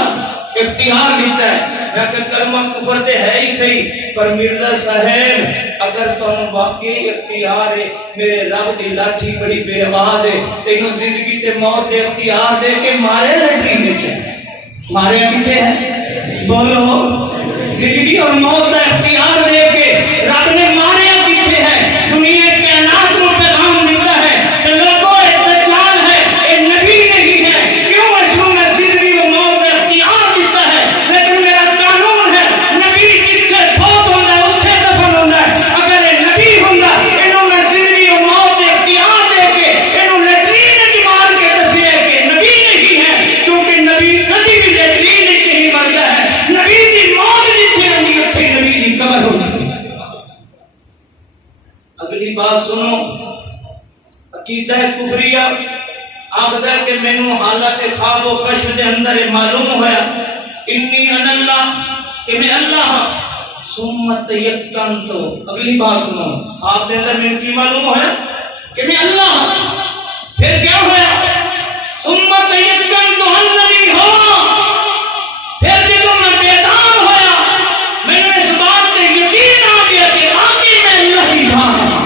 اختیار دیتا ہے۔ میں کہ کلمہ کفر تے ہے ہی صحیح، پر مرزا صاحب اگر تمہیں واقعی اختیار ہے، میرے رب دی لاٹھی بڑی بے آواز ہے، تینوں زندگی تے موت دے اختیار دے کے مارے لیٹرین وچ مارے کتے ہیں؟ بولو، زندگی اور موت کا اختیار دے کے رب نے ماریا کتے ہیں؟ دنیا کائنات کو پیغام دیتا ہے کہ لوگوں ایک دجال ہے، ایک نبی نہیں ہے، کیوں اس کو میں زندگی اور موت کا اختیار دیتا ہے؟ لیکن میرا قانون ہے، نبی جتھے فوت ہوتا ہے اتھے دفن ہوتا ہے۔ اگر یہ نبی ہوتا انہوں نے زندگی اور موت کا اختیار دے کے انہوں لیٹرین کی مار کے دسیا کہ نبی نہیں ہے، کیونکہ نبی کبھی بھی لیٹرین نہیں مرتا ہے، نبی دی موت جتھے ہوندی اتھے نبی دی قبر ہوتی ہے۔ اگلی بات سنو، عقیدہ کفریہ آخدہ ہے کہ مینوں حالت خواب و کشف دے اندر معلوم ہویا انی ان اللہ، کہ میں اللہ ہاں، ثم تیقنت، اگلی بات سنو، خواب دے اندر مینوں کی معلوم ہویا کہ میں اللہ ہاں، پھر کیا ہویا؟ ثم تیقنت اننی ہوا، پھر جدوں میں بیدار ہویا میں نے اس بات پہ یقین آ گیا کہ واقعی میں اللہ کی ذات ہوں۔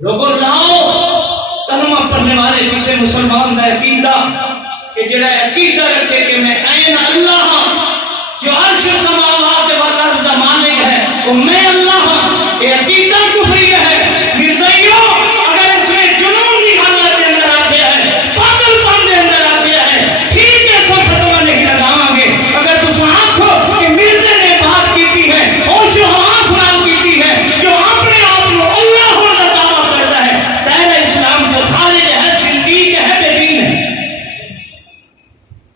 لوگوں لاؤ کلمہ پڑھنے والے کسی مسلمان کا عقیدہ کہ جڑا عقیدہ رکھے کہ میں عین اللہ ہوں، جو عرش سماوات والارض کا مالک ہے وہ میں اللہ ہوں، یہ عقیدہ کفریہ ہے۔ مرزائیو اگر اس نے جنون کی حالت کے اندر آ گیا ہے، پاگل پن کے اندر آ گیا ہے، ٹھیک ہے، سو فتویٰ نہیں لگاواں گے۔ اگر تم آکھو کہ مرزے نے بات کی ہے، ہوش و حواس نال کی ہے، جو اپنے آپ کو اللہ ہونے کا دعویٰ کرتا ہے، دائرہ اسلام کا خارج ہے، زندیق ہے، بے دین ہے۔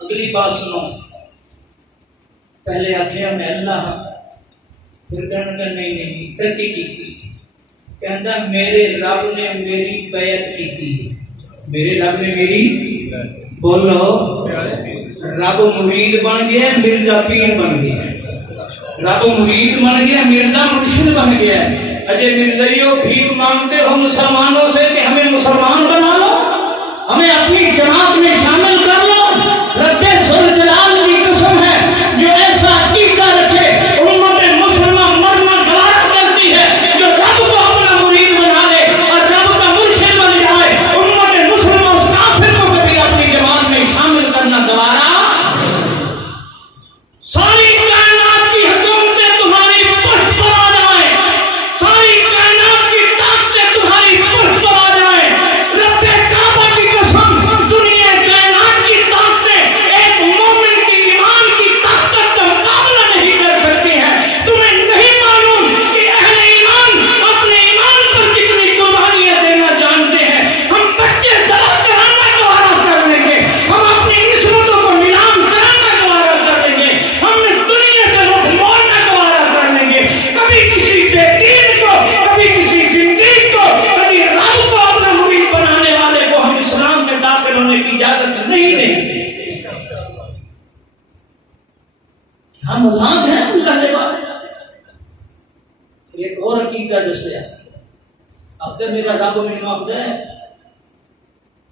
اگلی بات سنو، پہلے آخیا میں اللہ ہاں، پھر کہنا کہ نہیں ترقی کی، کہتا میرے رب نے میری بیعت کی تھی، میرے رب نے میری، بولو، رب مرید بن گیا، مرزا پیر بن گیا، رب مرید بن گیا، مرزا مرشد بن گیا۔ اجے مرزائیو بھیک مانگتے ہو مسلمانوں سے کہ ہمیں مسلمان بنا لو، ہمیں اپنی جماعت میں شامل کر لو، رب ذوالجلال کی قسم ہے جو ایسا عقیدہ رکھے امت مسلمان مرنا گوارا کرتی ہے، جو رب کو اپنا مرید بنا لے اور رب کا مرشد بن جائے، امت مسلمان اس کافر کو کبھی اپنی جماعت میں شامل کرنا گوارا۔ ساری کائنات کی حکومتیں تمہاری پشت پر آ جائیں، ساری کائنات کی طاقتیں تمہاری پشت پر آ جائیں، رب کعبہ کی قسم، دنیا کائنات کی طاقتیں ایک مومن کی ایمان کی طاقت کا مقابلہ نہیں کر سکتی ہیں۔ تمہیں نہیں معلوم کہ اہل ایمان اپنے ایمان پر کتنی قربانیاں دینا جانتے ہیں۔ ہم بچے ذبح کرانا گوارا کر لیں گے، ہم اپنی نسبتوں کو نیلام کرانا گوارا کر لیں گے، ہم اس دنیا سے رخ موڑنا گوارا کر لیں گے۔ کبھی کسی بے دین کو، کبھی کسی زندیق کو، کبھی رب کو اپنا مرید بنانے والے کو ہم اسلام میں داخل ہونے کی اجازت نہیں دیں گے۔ کیا مذاق ہے اللہ کے بارے؟ ایک اور عقیدہ دسیا، اگر میرا رب مینوں آخدا ہے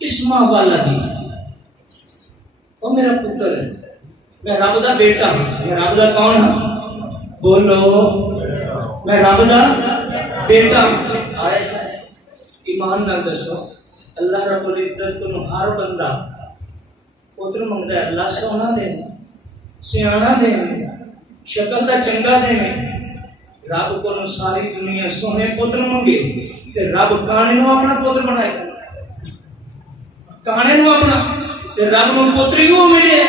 اسما والا بھی وہ میرا پتر ہے، میں رب دا بیٹا ہوں. میں رب دا کون ہوں؟ بولو. میں رب دا بیٹا ہوں. آئے ایمان نال دسو اللہ رب العزت کو ہر بندہ پتر منگتا ہے. اللہ سونا دے سیاح دے شکل دا چنگا دے. رب کو ساری دنیا سونے پتر منگے تے رب کانے نو اپنا پتر بنائے گا. کانے نو اپنا تے رب کو پتری وہ ملے.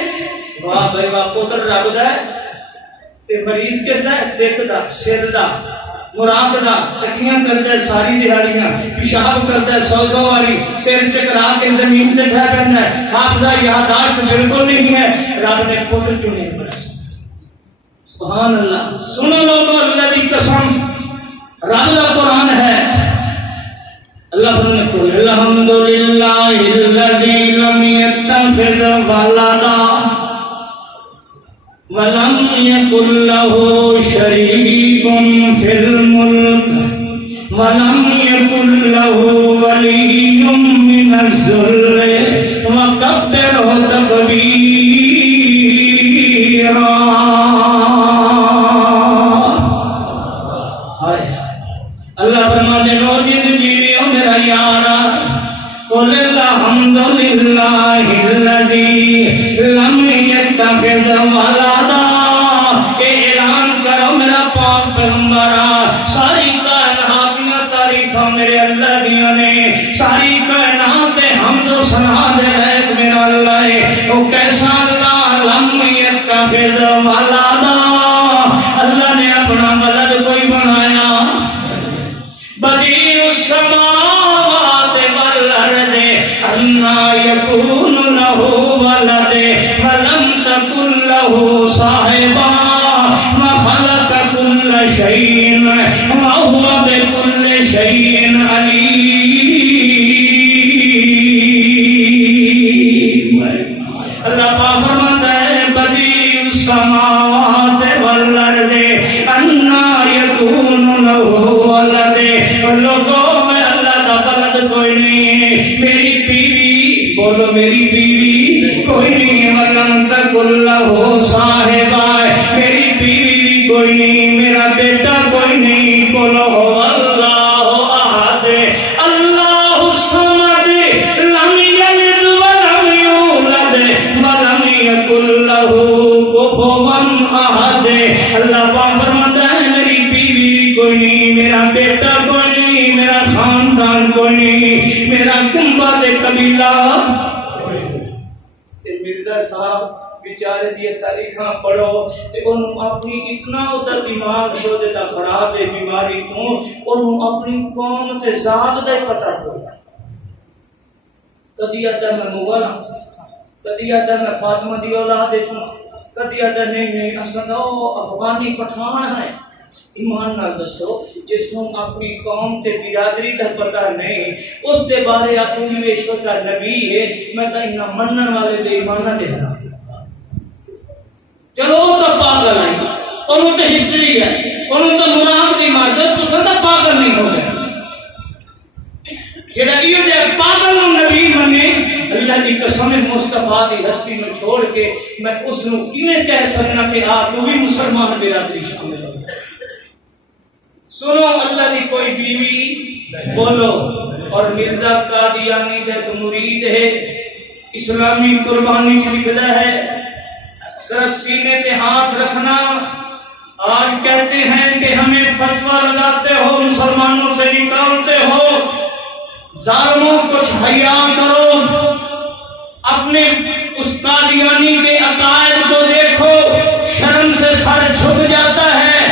واہ بھائی واہ. پتر رب دا ہے تے مریض کس دا ہے؟ دل دا سر دا مراد دا کٹھیاں کرتا ہے ساری دہاڑیاں پیشاب کرتا ہے 100 والی سر چکرا کے زمین تے ڈھا پیندا ہے. حافظہ یاداشت بالکل نہیں ہے. رب نے پتر چنے. سبحان اللہ. سنو لوگوں اللہ کی قسم رب کا قرآن ہے. اللہ فرماتا ہے الحمدللہ الذی لم یتخذ ولدا ولم یکن لہ شریک فی الملک ولم یکن لہ ولی من الذل وکبرہ تکبیرا. اللہ فرماتے ہیں لو جن جیویو میرا یارا قل الحمدللہ الذی لم یتخذ ولدا. اے اعلان کرو میرا پاک پیغمبرا ساری کائنات کی تعریفاں میرے اللہ دیاں نے. ساری کائنات حمد و ثنا دے لائق میرا اللہ ہے. وہ کیسا اللہ لم یتخذ ولدا. اللہ نے اپنا ولد کوئی بنایا. بدیع السماوات والارض انا یکون لہ ولد ولم تکن لہ صاحبہ وخلق کل شیء وہو بکل شیء علیم. اللہ پاک فرماتا ہے بدیع السماوات والارض انا یکون لہ ولد. لوگوں میں اللہ کا ولد کوئی نہیں ہے. میری بیوی بولو میری بیوی کوئی نہیں. ولم تکن لہ صاحبہ میری بیوی بھی کوئی نہیں. میرا بیٹا کوئی نہیں. بولو اللہ احد اللہ الصمد لم یلد ولم یولد ولم یکن لہ کفوا احد. اللہ پاک فرماتا ہے میری بیوی کوئی نہیں. میرا بیٹا کوئی نہیں. میرا خاندان کوئی نہیں. میرا کنبہ دے قبیلہ. مرزا صاحب بیچارے دی تاریخاں پڑھو تے انہوں اپنی اتنا ادھر دماغ شو دیتا خراب ہے بیماری تو انہوں اپنی قوم تے ذات دا ہی پتہ پڑھا. کدی آدھا میں مغل ہوں, کدی آدھا میں فاطمہ دی اولاد ہوں, کدی آدھا نہیں اصل افغانی پٹھان ہے. ایمان نہ دسو جس کو اپنی قوم تے برادری کا پتہ نہیں اس دے بارے آتوں میں ایشور کا نبی ہے. میں تو انہا منن والے بے ایمانہ دے رہا. چلو وہ تو پاگل ہے, انہوں تو ہسٹری ہے, انہوں تو مرام دی مادر تو سندہ پاگل نہیں ہو گئے. جیڑا یہ دے پاگل نو نبی منے اللہ کی قسم مصطفیٰ دی ہستی میں چھوڑ کے میں اس نو کیویں کہہ سکنا کہ تو بھی مسلمان برادری شامل ہو. سنو اللہ دی کوئی بیوی بولو. اور مرزا قادیانی دے تو مرید ہے اسلامی قربانی سے لکھتا ہے ذرا سینے پہ ہاتھ رکھنا. آج کہتے ہیں کہ ہمیں فتویٰ لگاتے ہو مسلمانوں سے نکالتے ہو. ظالموں کچھ حیا کرو. اپنے اس قادیانی کے عقائد کو دیکھو. شرم سے سر جھک جاتا ہے.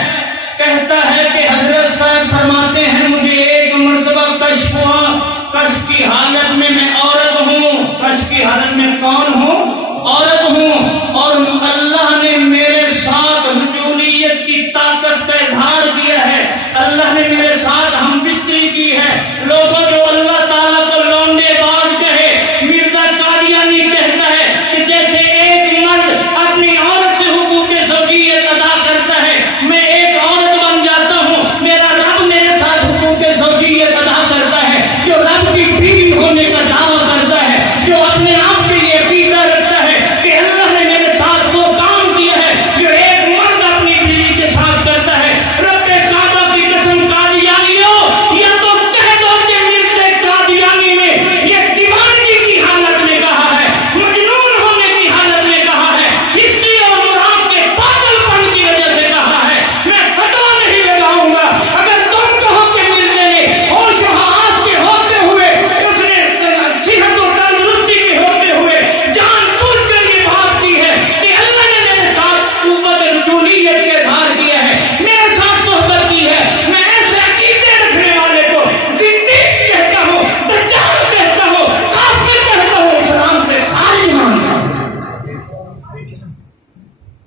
کہتا ہے کہ حضرت صاحب فرماتے ہیں مجھے ایک مرتبہ کشف ہوا. کشف کی حالت میں عورت ہوں. کشف کی حالت میں کون ہوں؟ عورت ہوں. اور اللہ نے میرے ساتھ رجولیت کی طاقت کا اظہار کیا ہے. اللہ نے میرے ساتھ ہم بستری کی ہے. لوگوں جو اللہ تعالیٰ کو لونڈے باز کہے, مرزا قادیانی کہتا ہے کہ جیسے ایک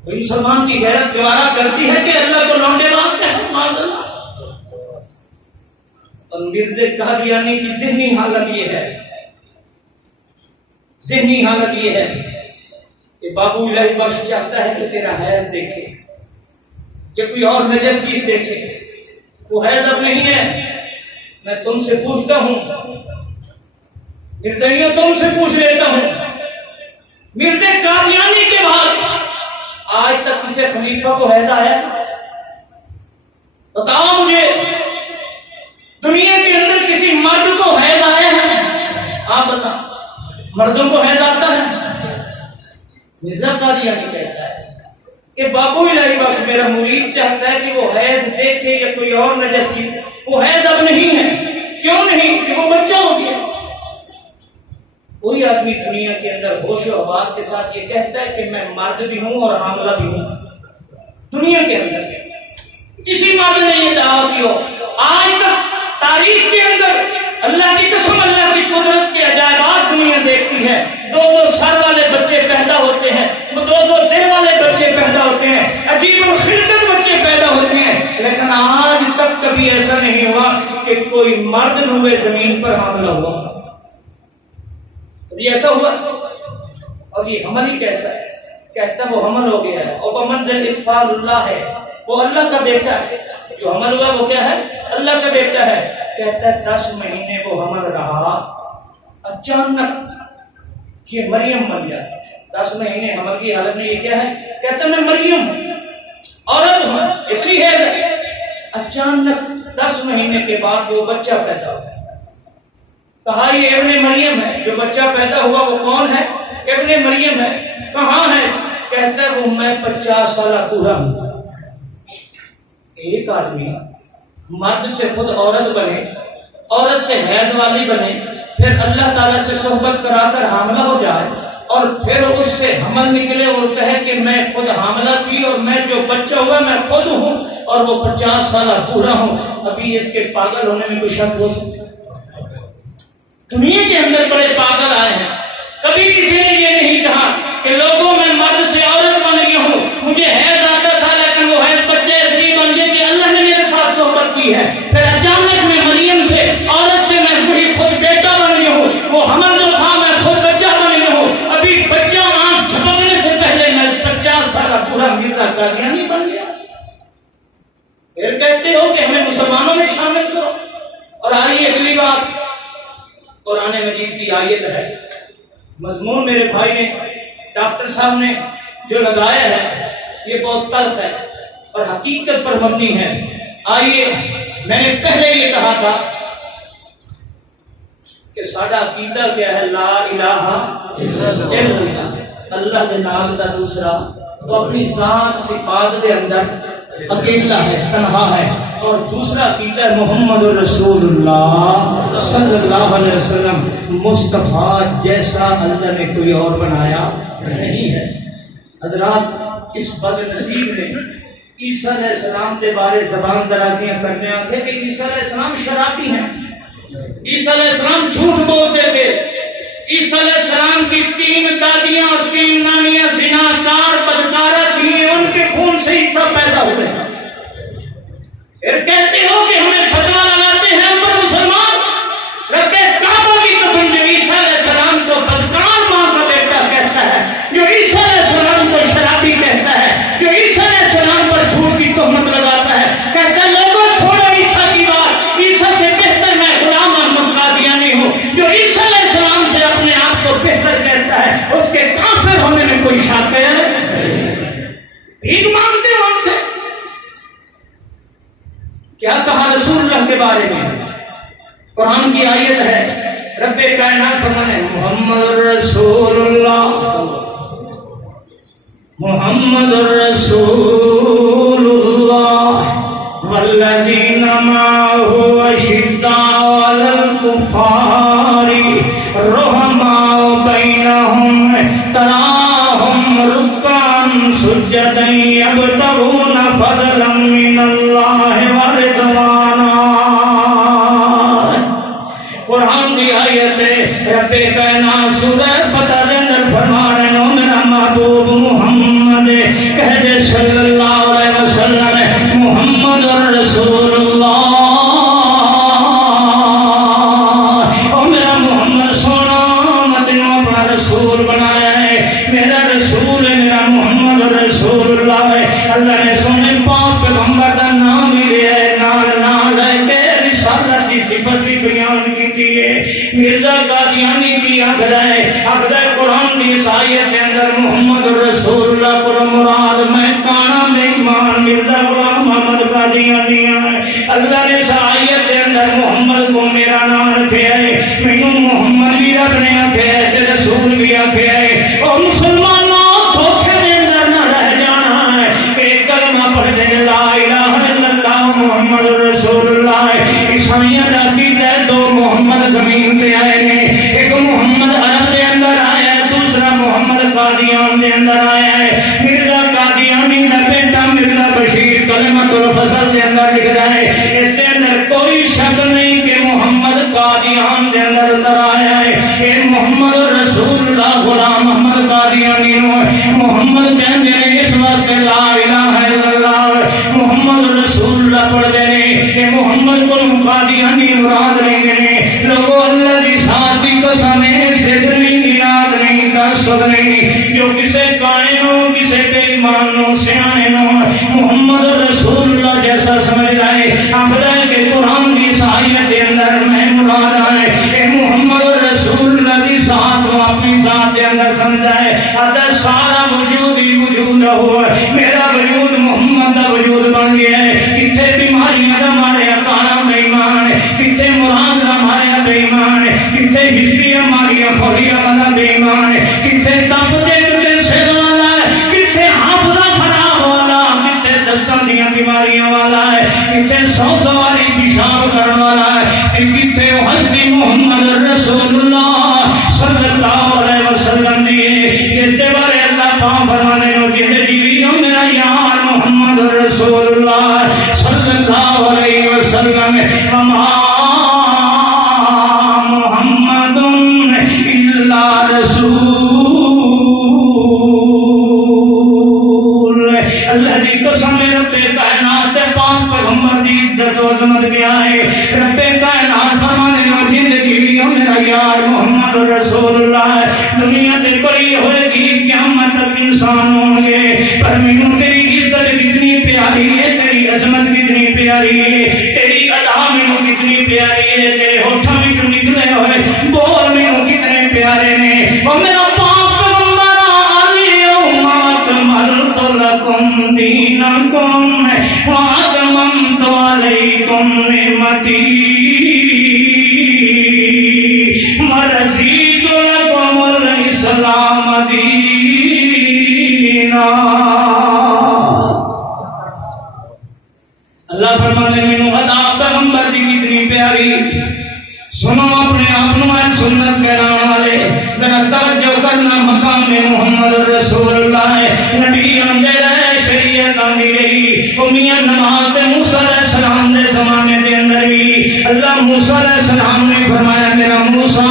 کوئی مسلمان کی غیرت گوارا کرتی ہے کہ اللہ کو لونڈے باز کہے؟ معاذ اللہ۔ اور مرزا قادیانی کی ذہنی حالت یہ ہے، ذہنی حالت یہ ہے کہ بابو الہی بخش چاہتا ہے کہ تیرا حیض دیکھے کہ کوئی اور نجس چیز دیکھے، وہ حیض اب نہیں ہے۔ میں تم سے پوچھتا ہوں مرزائیوں، تم سے پوچھ لیتا ہوں، مرزا قادیانی کے بعد آج تک کسی خلیفہ کو حیض آیا؟ بتاؤ مجھے، دنیا کے اندر کسی مرد کو حیض آیا ہے؟ آپ بتاؤ، مردوں کو حیض آتا ہے؟ مرزا قادیانی کہتا ہے کہ بابو الہی بخش میرا مرید چاہتا ہے کہ وہ حیض دیکھے یا کوئی اور نجس چیز، وہ حیض اب نہیں ہے۔ کیوں نہیں؟ کہ وہ بچہ ہو گیا۔ کوئی آدمی دنیا کے اندر ہوش و حواس کے ساتھ یہ کہتا ہے کہ میں مرد بھی ہوں اور حاملہ بھی ہوں؟ دنیا کے اندر کسی مرد نے یہ دعویٰ کی ہو؟ آج تک تاریخ کے اندر اللہ کی قسم، اللہ کی قدرت کے عجائبات دنیا دیکھتی ہے۔ دو سر والے بچے پیدا ہوتے ہیں، دو دل والے بچے پیدا ہوتے ہیں، عجیب الخلقت بچے پیدا ہوتے ہیں، لیکن آج تک کبھی ایسا نہیں ہوا کہ کوئی مرد روئے زمین پر حاملہ ہوا۔ یہ ایسا ہوا؟ اور یہ حمل ہی کیسا ہے؟ کہتا ہے وہ حمل ہو گیا ہے، اور بمنزل اطفال اللہ ہے، وہ اللہ کا بیٹا ہے۔ جو حمل ہوا وہ کیا ہے؟ اللہ کا بیٹا ہے۔ کہتا ہے 10 مہینے وہ حمل رہا، اچانک یہ مریم بن جاتی ہے۔ 10 مہینے حمل کی حالت میں یہ کیا ہے؟ کہتا ہے میں مریم عورت ہوں، اس لیے ہے۔ اچانک 10 مہینے کے بعد وہ بچہ پیدا ہوتا ہے۔ کہا یہ ابن مریم ہے، جو بچہ پیدا ہوا وہ کون ہے؟ ابن مریم ہے۔ کہاں ہے؟ کہتا ہے وہ میں 50 سالہ بوڑھا ہوں۔ ایک آدمی مرد سے خود عورت بنے، عورت سے حیض والی بنے، پھر اللہ تعالیٰ سے صحبت کرا کر حاملہ ہو جائے، اور پھر اس سے حمل نکلے اور کہے کہ میں خود حاملہ تھی اور میں جو بچہ ہوا میں خود ہوں، اور وہ 50 سالہ بوڑھا ہوں۔ ابھی اس کے پاگل ہونے میں کوئی شک ہو سکتا؟ دنیا کے اندر بڑے پاگل آئے ہیں، کبھی کسی نے یہ نہیں کہا کہ لوگوں میں مرد سے عورت بن گیا ہوں، مجھے حیض آتا تھا لیکن وہ حیض بچے اس لیے بن گئے کہ اللہ نے میرے ساتھ صحبت کی ہے، پھر اچانک میں مریم سے عورت سے میں وہی خود بیٹا بن گیا ہوں، وہ حمل جو تھا میں خود بچہ بن گیا ہوں، ابھی بچہ آنکھ جھپکنے سے پہلے میں 50 سالہ پورا مرزا قادیانی بن گیا۔ پھر کہتے ہو کہ ہمیں مسلمانوں میں شامل کرو۔ اور آئیے اگلی بات، قرآن مجید کی آیت ہے، مضمون میرے بھائی نے، ڈاکٹر صاحب نے جو لگایا ہے یہ بہت تلخ ہے اور حقیقت پر مبنی ہے۔ آئیے، میں نے پہلے یہ کہا تھا کہ ساڈا عقیدہ کیا ہے؟ لا الہ الا اللہ، اللہ کے نام کا دوسرا، وہ اپنی ذات صفات کے اندر اکیلا ہے، تنہا ہے، اور دوسرا عقیدہ ہے محمد الرسول اللہ صلی اللہ علیہ وسلم، مصطفیٰ جیسا اللہ نے کوئی اور بنایا نہیں ہے۔ حضرات، اس بد نصیب نے عیسیٰ علیہ السلام کے بارے زبان درازیاں کرنے آتے کہ عیسیٰ علیہ السلام شرابی ہیں، عیسیٰ علیہ السلام جھوٹ بولتے تھے، عیسیٰ علیہ السلام کی 3 دادیاں اور 3 نانیاں زناکار بدکارہ تھیں، ان کے خون سے عیسیٰ پیدا ہوئے۔ پھر کہتے ہو کہ ہمیں فتویٰ لگاتے ہیں ہم پر مسلمان، رب کعبہ کی قسم جو عیسیٰ علیہ السلام کو بدکار ماں کا بیٹا کہتا ہے، جو عیسیٰ علیہ السلام کو شرابی کہتا ہے، جو عیسیٰ علیہ السلام پر جھوٹ کی تہمت لگاتا ہے، کہتا ہے لوگوں چھوڑو عیسیٰ کی بات، عیسیٰ سے بہتر میں غلام احمد قادیانی ہوں، جو عیسیٰ علیہ السلام سے اپنے آپ کو بہتر کہتا ہے، اس کے کافر ہونے میں کوئی شک ہے؟ بھیک مانگتے ہو ہم سے؟ کیا کہا رسول اللہ کے بارے میں؟ قرآن کی آیت ہے، رب کائنات فرمانے محمد الرسول اللہ، محمد الرسول اللہ والذین معه اشداء علی الکفار رحماء بینہم تراہم رکعا سجدا یبتغون فضلا من اللہ ورضوانا۔ قرآن کی آیت ہے، رب کائنات سورہ فتح کے اندر فرما رہے ہو میرا محبوب محمد کہہ دے صلی اللہ علیہ وسلم محمد رسول اللہ۔ او میرا محمد سونا میں تینوں اپنا رسول بنایا ہے، میرا رسول ہے، میرا محمد رسول اللہ ہے۔ اللہ نے سونے پاک پیغمبر کا نام بھی لیا ہے، نام لے کے رسالت کی صفت بھی بیان کی ہے۔ مرزا قادیانی بھی آخر ہے قرآن کی اس آیت کے اندر محمد رسول اللہ کو مراد میں کانا بے ایمان مرزا غلام محمد قادیانی ہے۔ اللہ نے اس آیت کے اندر محمد کو میرا نام رکھے ہے، مینوں محمد بھی رب نے آکھے ہے تے رسول بھی آکھے ہے۔ او مسلمانوں دھوکے دے اندر نہ رہ جانا ہے، ایک کلمہ پڑھ دے لا الہ الا اللہ محمد رسول اللہ۔ عیسائیاں دا عقیدہ ہے دو محمد زمین تے آئے نے، ایک محمد عرب دے اندر آیا ہے، دوسرا محمد قادیان دے اندر آیا ہے۔ مرزا قادیانی دا بیٹا مرزا بشیر کلمۃ الفصل دے اندر لکھ رہا ہے، اس دے اندر کوئی شک نہیں کہ محمد قادیان دے اندر اتر آیا ہے۔ اے محمد رسول اللہ غلام محمد قادیانی نو محمد کہندے نے اس واسطے لا الہ الا اللہ محمد رسول اللہ پڑھدے نے۔ اے محمد کو قادیانی مراد نہیں نے، لوگوں اللہ دی ذات دی قسم ہے، صدق نہیں، اناد نہیں، تعصب نہیں، جو کسے قائم ہو کسے بے ایمان ہو سیانے نو محمد رسول اللہ جیسا سمجھ رہے آخر ہے کہ قرآن کی آیت کے اندر میں مراد آئے اے محمد رسول اللہ کی ذات کو اپنی ذات کے اندر سمجھا ہے۔ ادھر سارا وجود ہی وجود ہو، میرا وجود محمد کا وجود بن گیا ہے۔ کتنے بیماریاں دا ماریا کانا بے ایمان، کتنے مراد دا ماریا بے ایمان، کتنے ہسٹریاں ماریا خولیاں والا بے ایمان، کتنے تپ دے کتنے سر والا ہے، کتنے حافظہ خراب والا، کتنے دستاں دیاں بیماریاں والا ہے، کتنے سو سواری پیشاب کرنے والا ہے، کتنے ہستی محمد رسول اللہ صلی اللہ علیہ وسلم دیے جس دے بارے اللہ پاک فرمانے نو جس جی میرا یار محمد رسول اللہ صلی اللہ علیہ وسلم وما محمد الا رسول۔ اللہ دی قسم رب کائنات پاک پیغمبر دی عزت و عظمت کیا ہے، رب کائنات فرمانے نو زندگی میرا یار محمد رسول اللہ۔ دنیا تے بڑی ہوئے گی قیامت تک انسان ہوں گے، پر مینوں تیری عزت کتنی پیاری ہے، تیری عظمت کتنی پیاری ہے، تیری ادا مینوں کتنی پیاری ہے، تیرے ہونٹاں وچوں نکلے ہوئے بول مینوں کتنے پیارے نے۔ او میرا پاک پیغمبر الیوم اکملت لکم دینکم واتممت علیکم نعمتی ورضیت لکم الاسلام دینا۔ اللہ فرماتے ہیں مینوں ادا پیغمبر دی کتنی پیاری، سنو اپنے آپ نو سنت کہلانے والے ذرا توجہ کرنا، مقام محمد رسول اللہ ہے، نبی آندے رہے شریعت آندی رہی، میاں نماز موسیٰ علیہ السلام دے زمانے دے اندر بھی اللہ موسیٰ علیہ السلام نے فرمایا میرا موسیٰ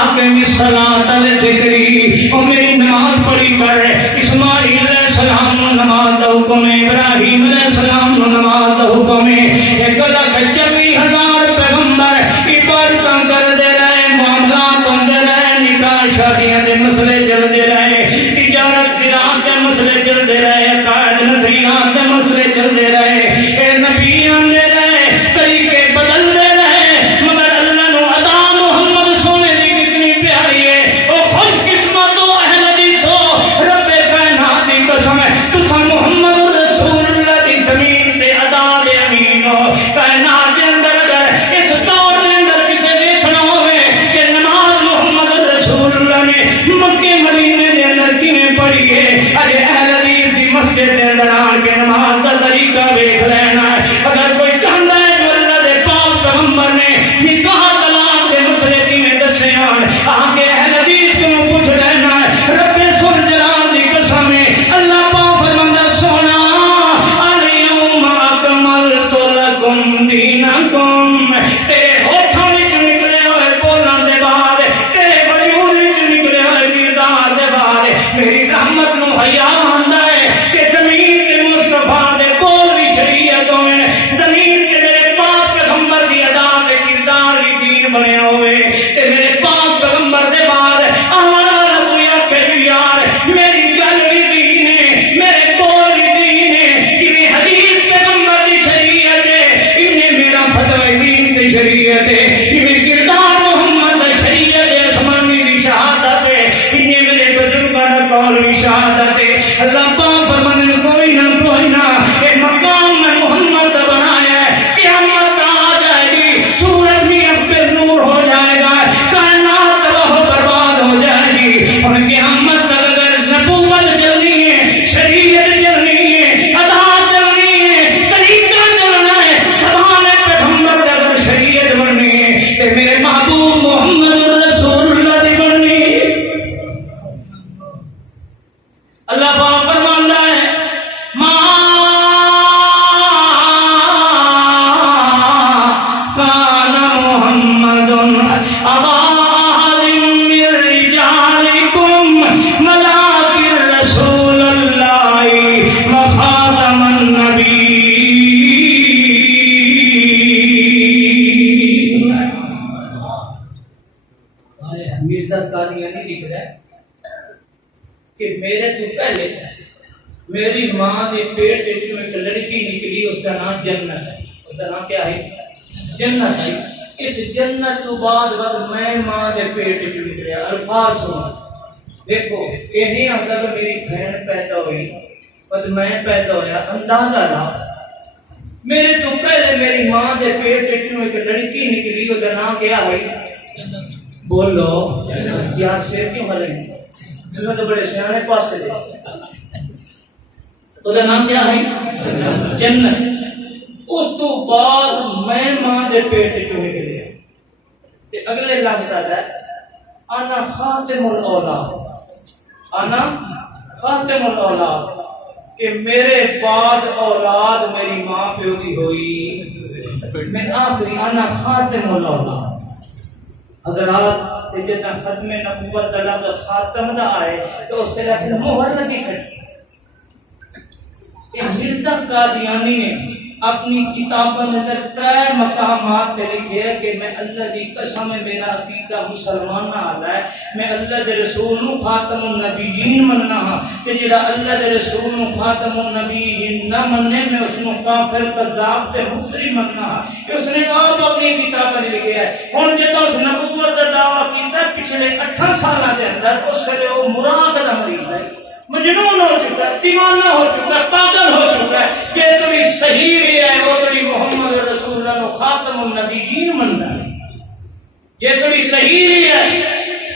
آقیم الصلاۃ لذکری، او میری نماز پڑھی کر۔ اسماعیل علیہ السلام نو نماز دا حکم ہے، ابراہیم علیہ السلام نو نماز دا حکم ہے۔ ایک لاکھ 24,000 پیغمبر عبادتاں کردے رہے، معاملات ہوندے رہے، نکاح شادیاں دے مسئلے چلدے رہے، تجارت زراعت دے مسئلے چلدے رہے، عقائد نظریات دے مسئلے چلدے رہے، اے نبی آندے رہے، طریقے بدلدے رہے، مگر اللہ نو ادا محمد سونے دی کتنی پیاری ہے۔ او خوش قسمت ہو اہل حدیث ہو، رب کائنات دی قسم ہے تساں محمد رسول اللہ دی زمین تے ادا دے امین ہو۔ کائنات دے اندر اگر اس دور دے اندر کسے دیکھنا ہوئے کہ نماز محمد رسول اللہ نے مکے مدینے دے اندر کیویں پڑھی ہے، ارے اہل حدیث دی مسجد دے اندر آن کے نماز دا طریقہ ویکھ لینا ہے۔ اگر کوئی چاہتا ہے جو اللہ دے پاک پیغمبر نے نکاح طلاق دے مسئلے کیویں دسے آن کے اہل حدیث کو پوچھ لینا ہے۔ رب سر جلال دی قسم ہے اللہ پاک فرماندا سونا الیوم اکملت لکم دینکم، تیرے ہوٹھاں وچ نکلے ہوئے بولن دے بعد، تیرے وجود وچ نکلے ہوئے کردار دے بعد میری رحمت نو حیا آندا ہے کہ میری ماں کے پیٹ وچوں ایک لڑکی نکلی، اس کا نام جنت ہے۔ اس کا نام کیا ہے؟ جنت ہے۔ اس جنت تو بعد میں ماں کے پیٹ وچوں نکلیا۔ الفاظ سنو، دیکھو یہ اگر میری بہن پیدا ہوئی اور میں پیدا ہویا، اندازہ لا میرے تو پہلے میری ماں کے پیٹ وچوں ایک لڑکی نکلی، اس کا نام کیا ہے؟ بولو یار، سے کیوں ہلے نہیں؟ تو بڑے سیانے پاس سے اس کا نام کیا ہے؟ جنت۔ اس تو بعد میں ماں کے پیٹ چوں نکلیا تے اگلے لفظ ہے انا خاتم الاولاد، انا خاتم الاولاد، کہ میرے بعد اولاد میری ماں پیو دی ہوئی، میں آخری انا خاتم الاولاد۔ حضرات جدہ ختم نبوت کا لفظ خاتم دا آئے تو اس سے لکھ مہر لگی کھڑی۔ مرزا قادیانی نے اپنی کتابوں میں ترے مقامات تے لکھے کہ میں اللہ دی قسم میرا عقیدہ مسلمان نال ہے، میں اللہ دے رسول نو خاتم النبیین مننا ہاں، تے جڑا اللہ دے رسول نو خاتم النبیین نہ مننے میں اس نو کافر کذاب تے مفتری مننا ہاں۔ اس نے آپ اپنی کتابوں میں لکھے ہے۔ ہن جدوں اس نبوت دا دعویٰ کیتا پچھلے 8 سالاں دے اندر، اس سے وہ مراد دا مریض ہے، مجنون ہو چکا ہے، دیوانہ ہو چکا ہے، پاگل ہو چکا ہے کہ تمہیں صحیح بھی ہے وہ تمہیں محمد رسول اللہ نو خاتم النبیین مننا ہے، یہ تمہیں صحیح بھی ہے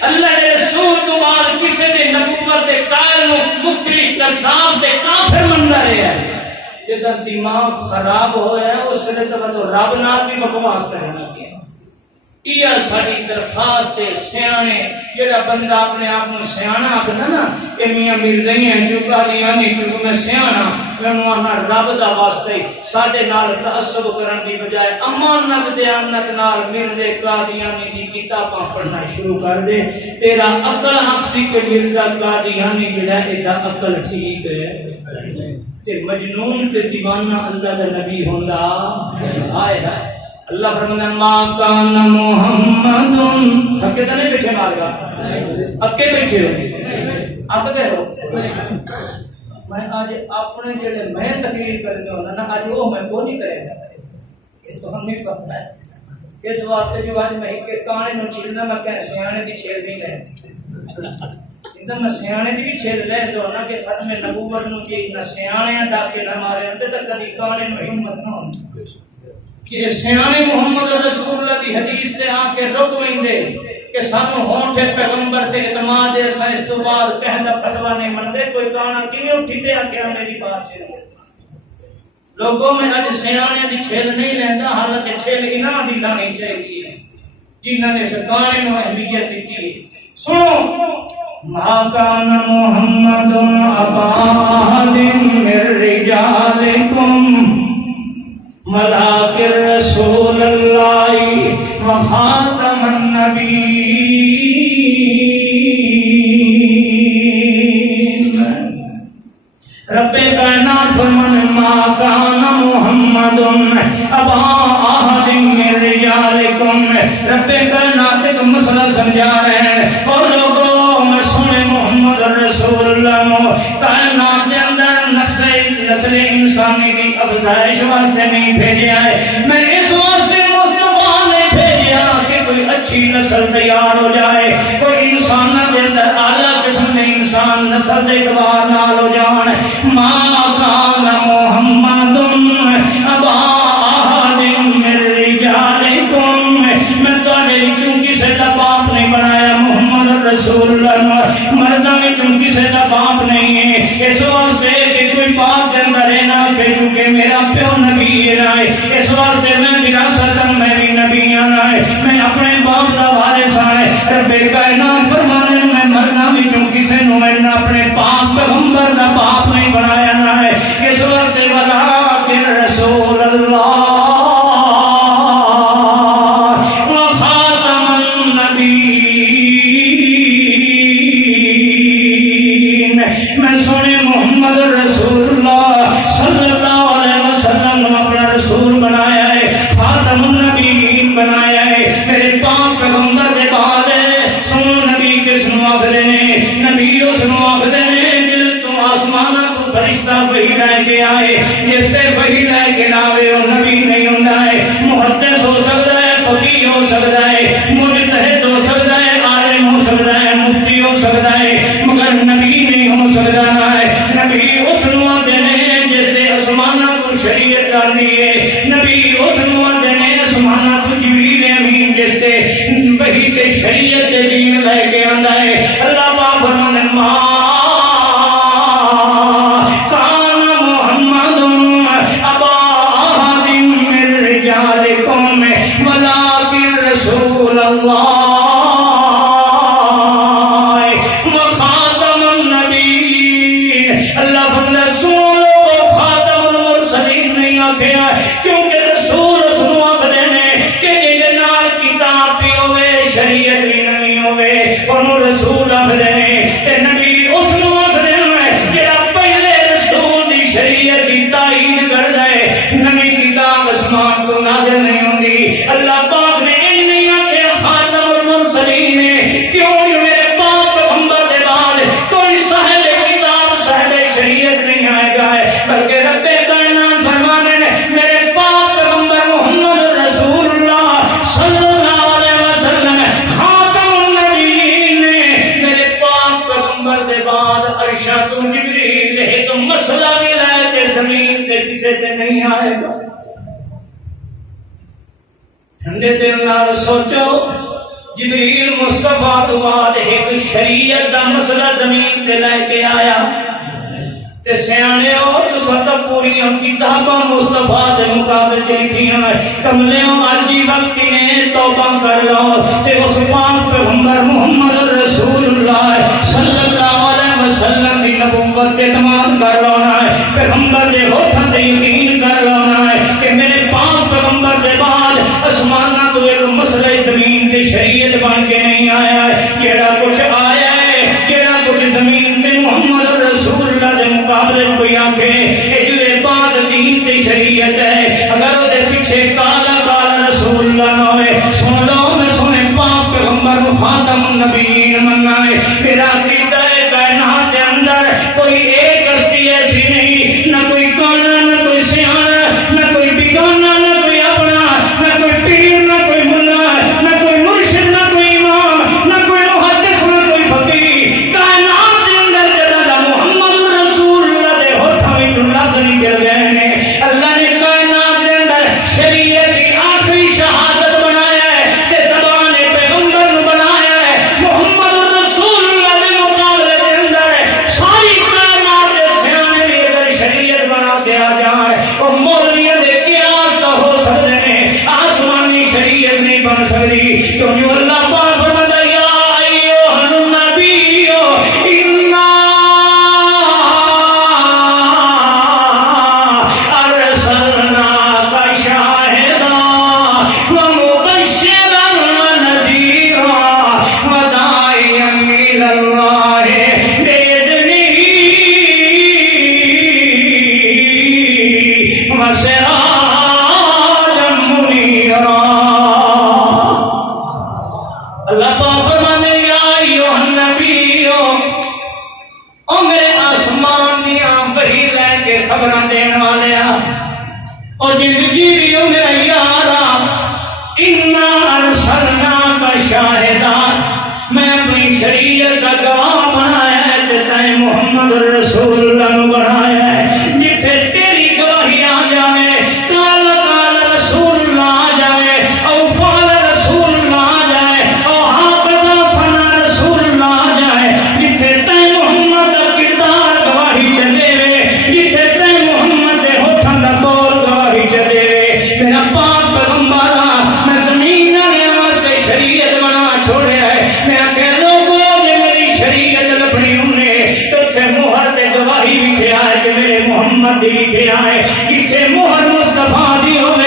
اللہ کے رسول تو بعد کسی نے نبوت کے قائل نو مفتری کذاب تے کافر مننا رہا ہے۔ جدا دماغ خراب ہویا ہے اس نے تو رب نال بھی بکواس کرنا ہے۔ یہ ساری درخواست ہے سیانے، جڑا بندہ اپنے آپ کو سیانا آخنا نا کہ میاں مرزائی ہیں چکا دیانی چکا میں سیانا، میں آنا رب دا واسطے ساڈے نال تعصب کرن دی بجائے امانت دیانت نال مرزے قادیانی دی کتاباں پڑھنا شروع کر دے، تیرا عقل حق سی کہ مرزا قادیانی جڑا ایڈا عقل ٹھیک ہے تے مجنون تے دیوانہ اللہ دا نبی ہوندا آئے ہے۔ اللہ فرماتا ہے ما کان محمد، تھکے تو نہیں بیٹھے مار گا، اکے بیٹھے ہو اب گئے ہو۔ میں آج اپنے جڑے میں تقریر کرنے ہونا نا آج وہ میں وہ نہیں کرے گا، یہ تو ہم نہیں پتہ ہے۔ اس واسطے جو آج میں کہ کانے نو چھیلنا میں کہنے سیانے دی چھیل نہیں لے، میں سیانے دی بھی چھیل لے دو نا کہ ختم نبوت نو جی نہ سیانے ڈاکے نہ مارے اندے تک کبھی کانے نو ہمت نہ ہوں کہ سیانے محمد رسول اللہ دی حدیث تے آ کے رک ویندے کہ سانو ہونٹے پیغمبر تے اعتماد ہے، اس تو بعد کہندا فتویٰ نہیں منتے، کوئی کانا کیویں اٹھی تے آ کے میری بات سے لوگوں میں اج سیانے دی چھیل نہیں لیندا، حالانکہ چھیل انہاں دی لانی چاہیے جنہاں نے سکانے نو اہلیت دی۔ سنو ما کان محمد ابا احد من رجالکم ملاک رسول اللہ و خاتم النبیین۔ رب کائنات فرمان ما کان محمد ابا احد من رجالکم، رب کائنات ایک مسئلہ سمجھا رہے ہیں اور لوگوں میں سنے محمد رسول اللہ کائنات کے اندر نسل انسانی کی افزائش واسطے نہیں بھیجا ہے، میں اس واسطے مصطفیٰ نے بھیجا کہ کوئی اچھی نسل تیار ہو جائے، کوئی انسان کے اندر اعلیٰ قسم کے انسان نسل کے اعتبار نال ہو جان۔ ما کان محمد ابا احد من رجالکم، میں تواڈے وچوں کسے دا باپ نہیں بنایا، محمد رسول اللہ مرداں وچوں کسے دا باپ نہیں ہے، اس واسطے کہ کوئی باپ کے اندر ہے نہ کہ چونکہ میرا پیو نبی ہے، اس واسطے میں وراثتاً میں بھی نبی ہاں، میں اپنے باپ دا وارث ہاں۔ رب کائنات فرمانے میں مرنا وچوں کسے نو میں اپنے پاک پیغمبر دا باپ نہیں بنایا نہ ہے، اس واسطے ولکن رسول اللہ وخاتم النبیین، میں سنے محمد رسول اللہ صلی اللہ علیہ وسلم نے اپنا رسول بنایا ہے، خاتم النبیین بنایا ہے، میرے پاک پیغمبر کے بعد سنو نبی کے سنو آخر نے، نبی اس نو آخر نے دل تو آسمانہ کو فرشتہ ہے جس سے وہی لے کے ناوے وہ نبی نہیں ہوندا ہے محدث ہو سکتا ہے فقیہ ہو سکتا ہے مجتہد ہو سکتا ہے عالم ہو سکتا ہے مفتی ہو سکتا ہے مگر نبی نہیں ہو سکتا ہے نبی اس نوعت نے جس سے آسمانہ کو شریعت آتی ہے نبی اس نوعت نے آسمانہ کو جبریل امین جس سے وہی کے شریعت دین لے کے آندا ہے اللہ پاک فرمانے ٹھنڈے دل نال سوچو جبریل مصطفیٰ تو بعد ایک شریعت دا مسئلہ زمین تے لے کے آیا تے سیانے ہو تو ستا پوری کتاباں مصطفیٰ دے مقابل کے لکھیاں کملے ہو آجی وقت نے توبہ کر لو تے اس پاک پیغمبر محمد رسول اللہ صلی اللہ علیہ وسلم کی نبوت اعتماد کر لونا ہے پیغمبر دے ہوتھاں تے یقین کر لونا ہے کہ میرے پاک پیغمبر دے بعد آسمانہ تو ایک مسئلہ زمین تے شریعت بن کے نہیں آیا ہے کیڑا کچھ آیا ہے کیڑا کچھ زمین تے محمد رسول اللہ دے مقابلے کوئی آنکھیں اجلے بعد دین تے شریعت ہے اگر وہ دے پیچھے کالا کالا رسول اللہ نہ ہوئے سن لو میں سنے پاک پیغمبر خاتم النبیین مننا ہے میرا عقیدہ ہے کائنات کے اندر کوئی ایک ہستی ایسی نہیں نہ کوئی کانا نہ کوئی سیانا نہ کوئی بیگانا نہ کوئی اپنا نہ کوئی پیر نہ کوئی ملا نہ کوئی مرشد نہ کوئی امام نہ کوئی محدث نہ کوئی فقیہ کائنات کے اندر جدا محمد رسول اللہ دے ہوٹھاں وچ لفظ نکل گئے ہیں اللہ نے کائنات کے اندر شریعت کی آخری شہادت بنایا ہے کہ زبان پیغمبر نو بنایا ہے محمد رسول اللہ دے مقابلے کے اندر ساری کائنات کے سیانے بھی اگر شریعت بنا کے آ جائیں اور مولیاں دے قیاس تو ہو سکتے ہیں آسمانی شریعت نہیں بن سکتی کیونکہ اللہ پاک فرماتا ہے یا ایھا النبی انا ارسلناک شاہدا ومبشرا ونذیرا وداعیا الی اللہ باذنہ وسراجا منیرا اللہ پاک فرمانے یا ایھا النبی او میرے آسمان دیاں وحی لے کے خبراں دین والیا او زندگی بھی او میرا یارا انا ارسلناک شاہدا میں اپنی شریعت کا گواہ بنایا ہے تے تائیں محمد رسول اللہ نو بنایا ہے جتھے تیری گواہی آ جاوے کالا کالا رسول اللہ آ جاوے او فعل رسول اللہ آ جائے او حافظ سنا رسول اللہ آ جائے جتھے تائیں محمد دا کردار گواہی چلے وے جتھے تائیں محمد دے ہوٹھاں دا بول گواہی چلے وے میرا پاک پیغمبر میں زمین والے واسطے شریعت بنا چھوڑیا ہے میں کہ لوگوں نے میری شریعت لبنی انہیں تو تھے مہر تے گواہی لکھیا ہے کہ میرے محمد دی لکھیا ہے جتھے مہر مصطفیٰ دی ہوے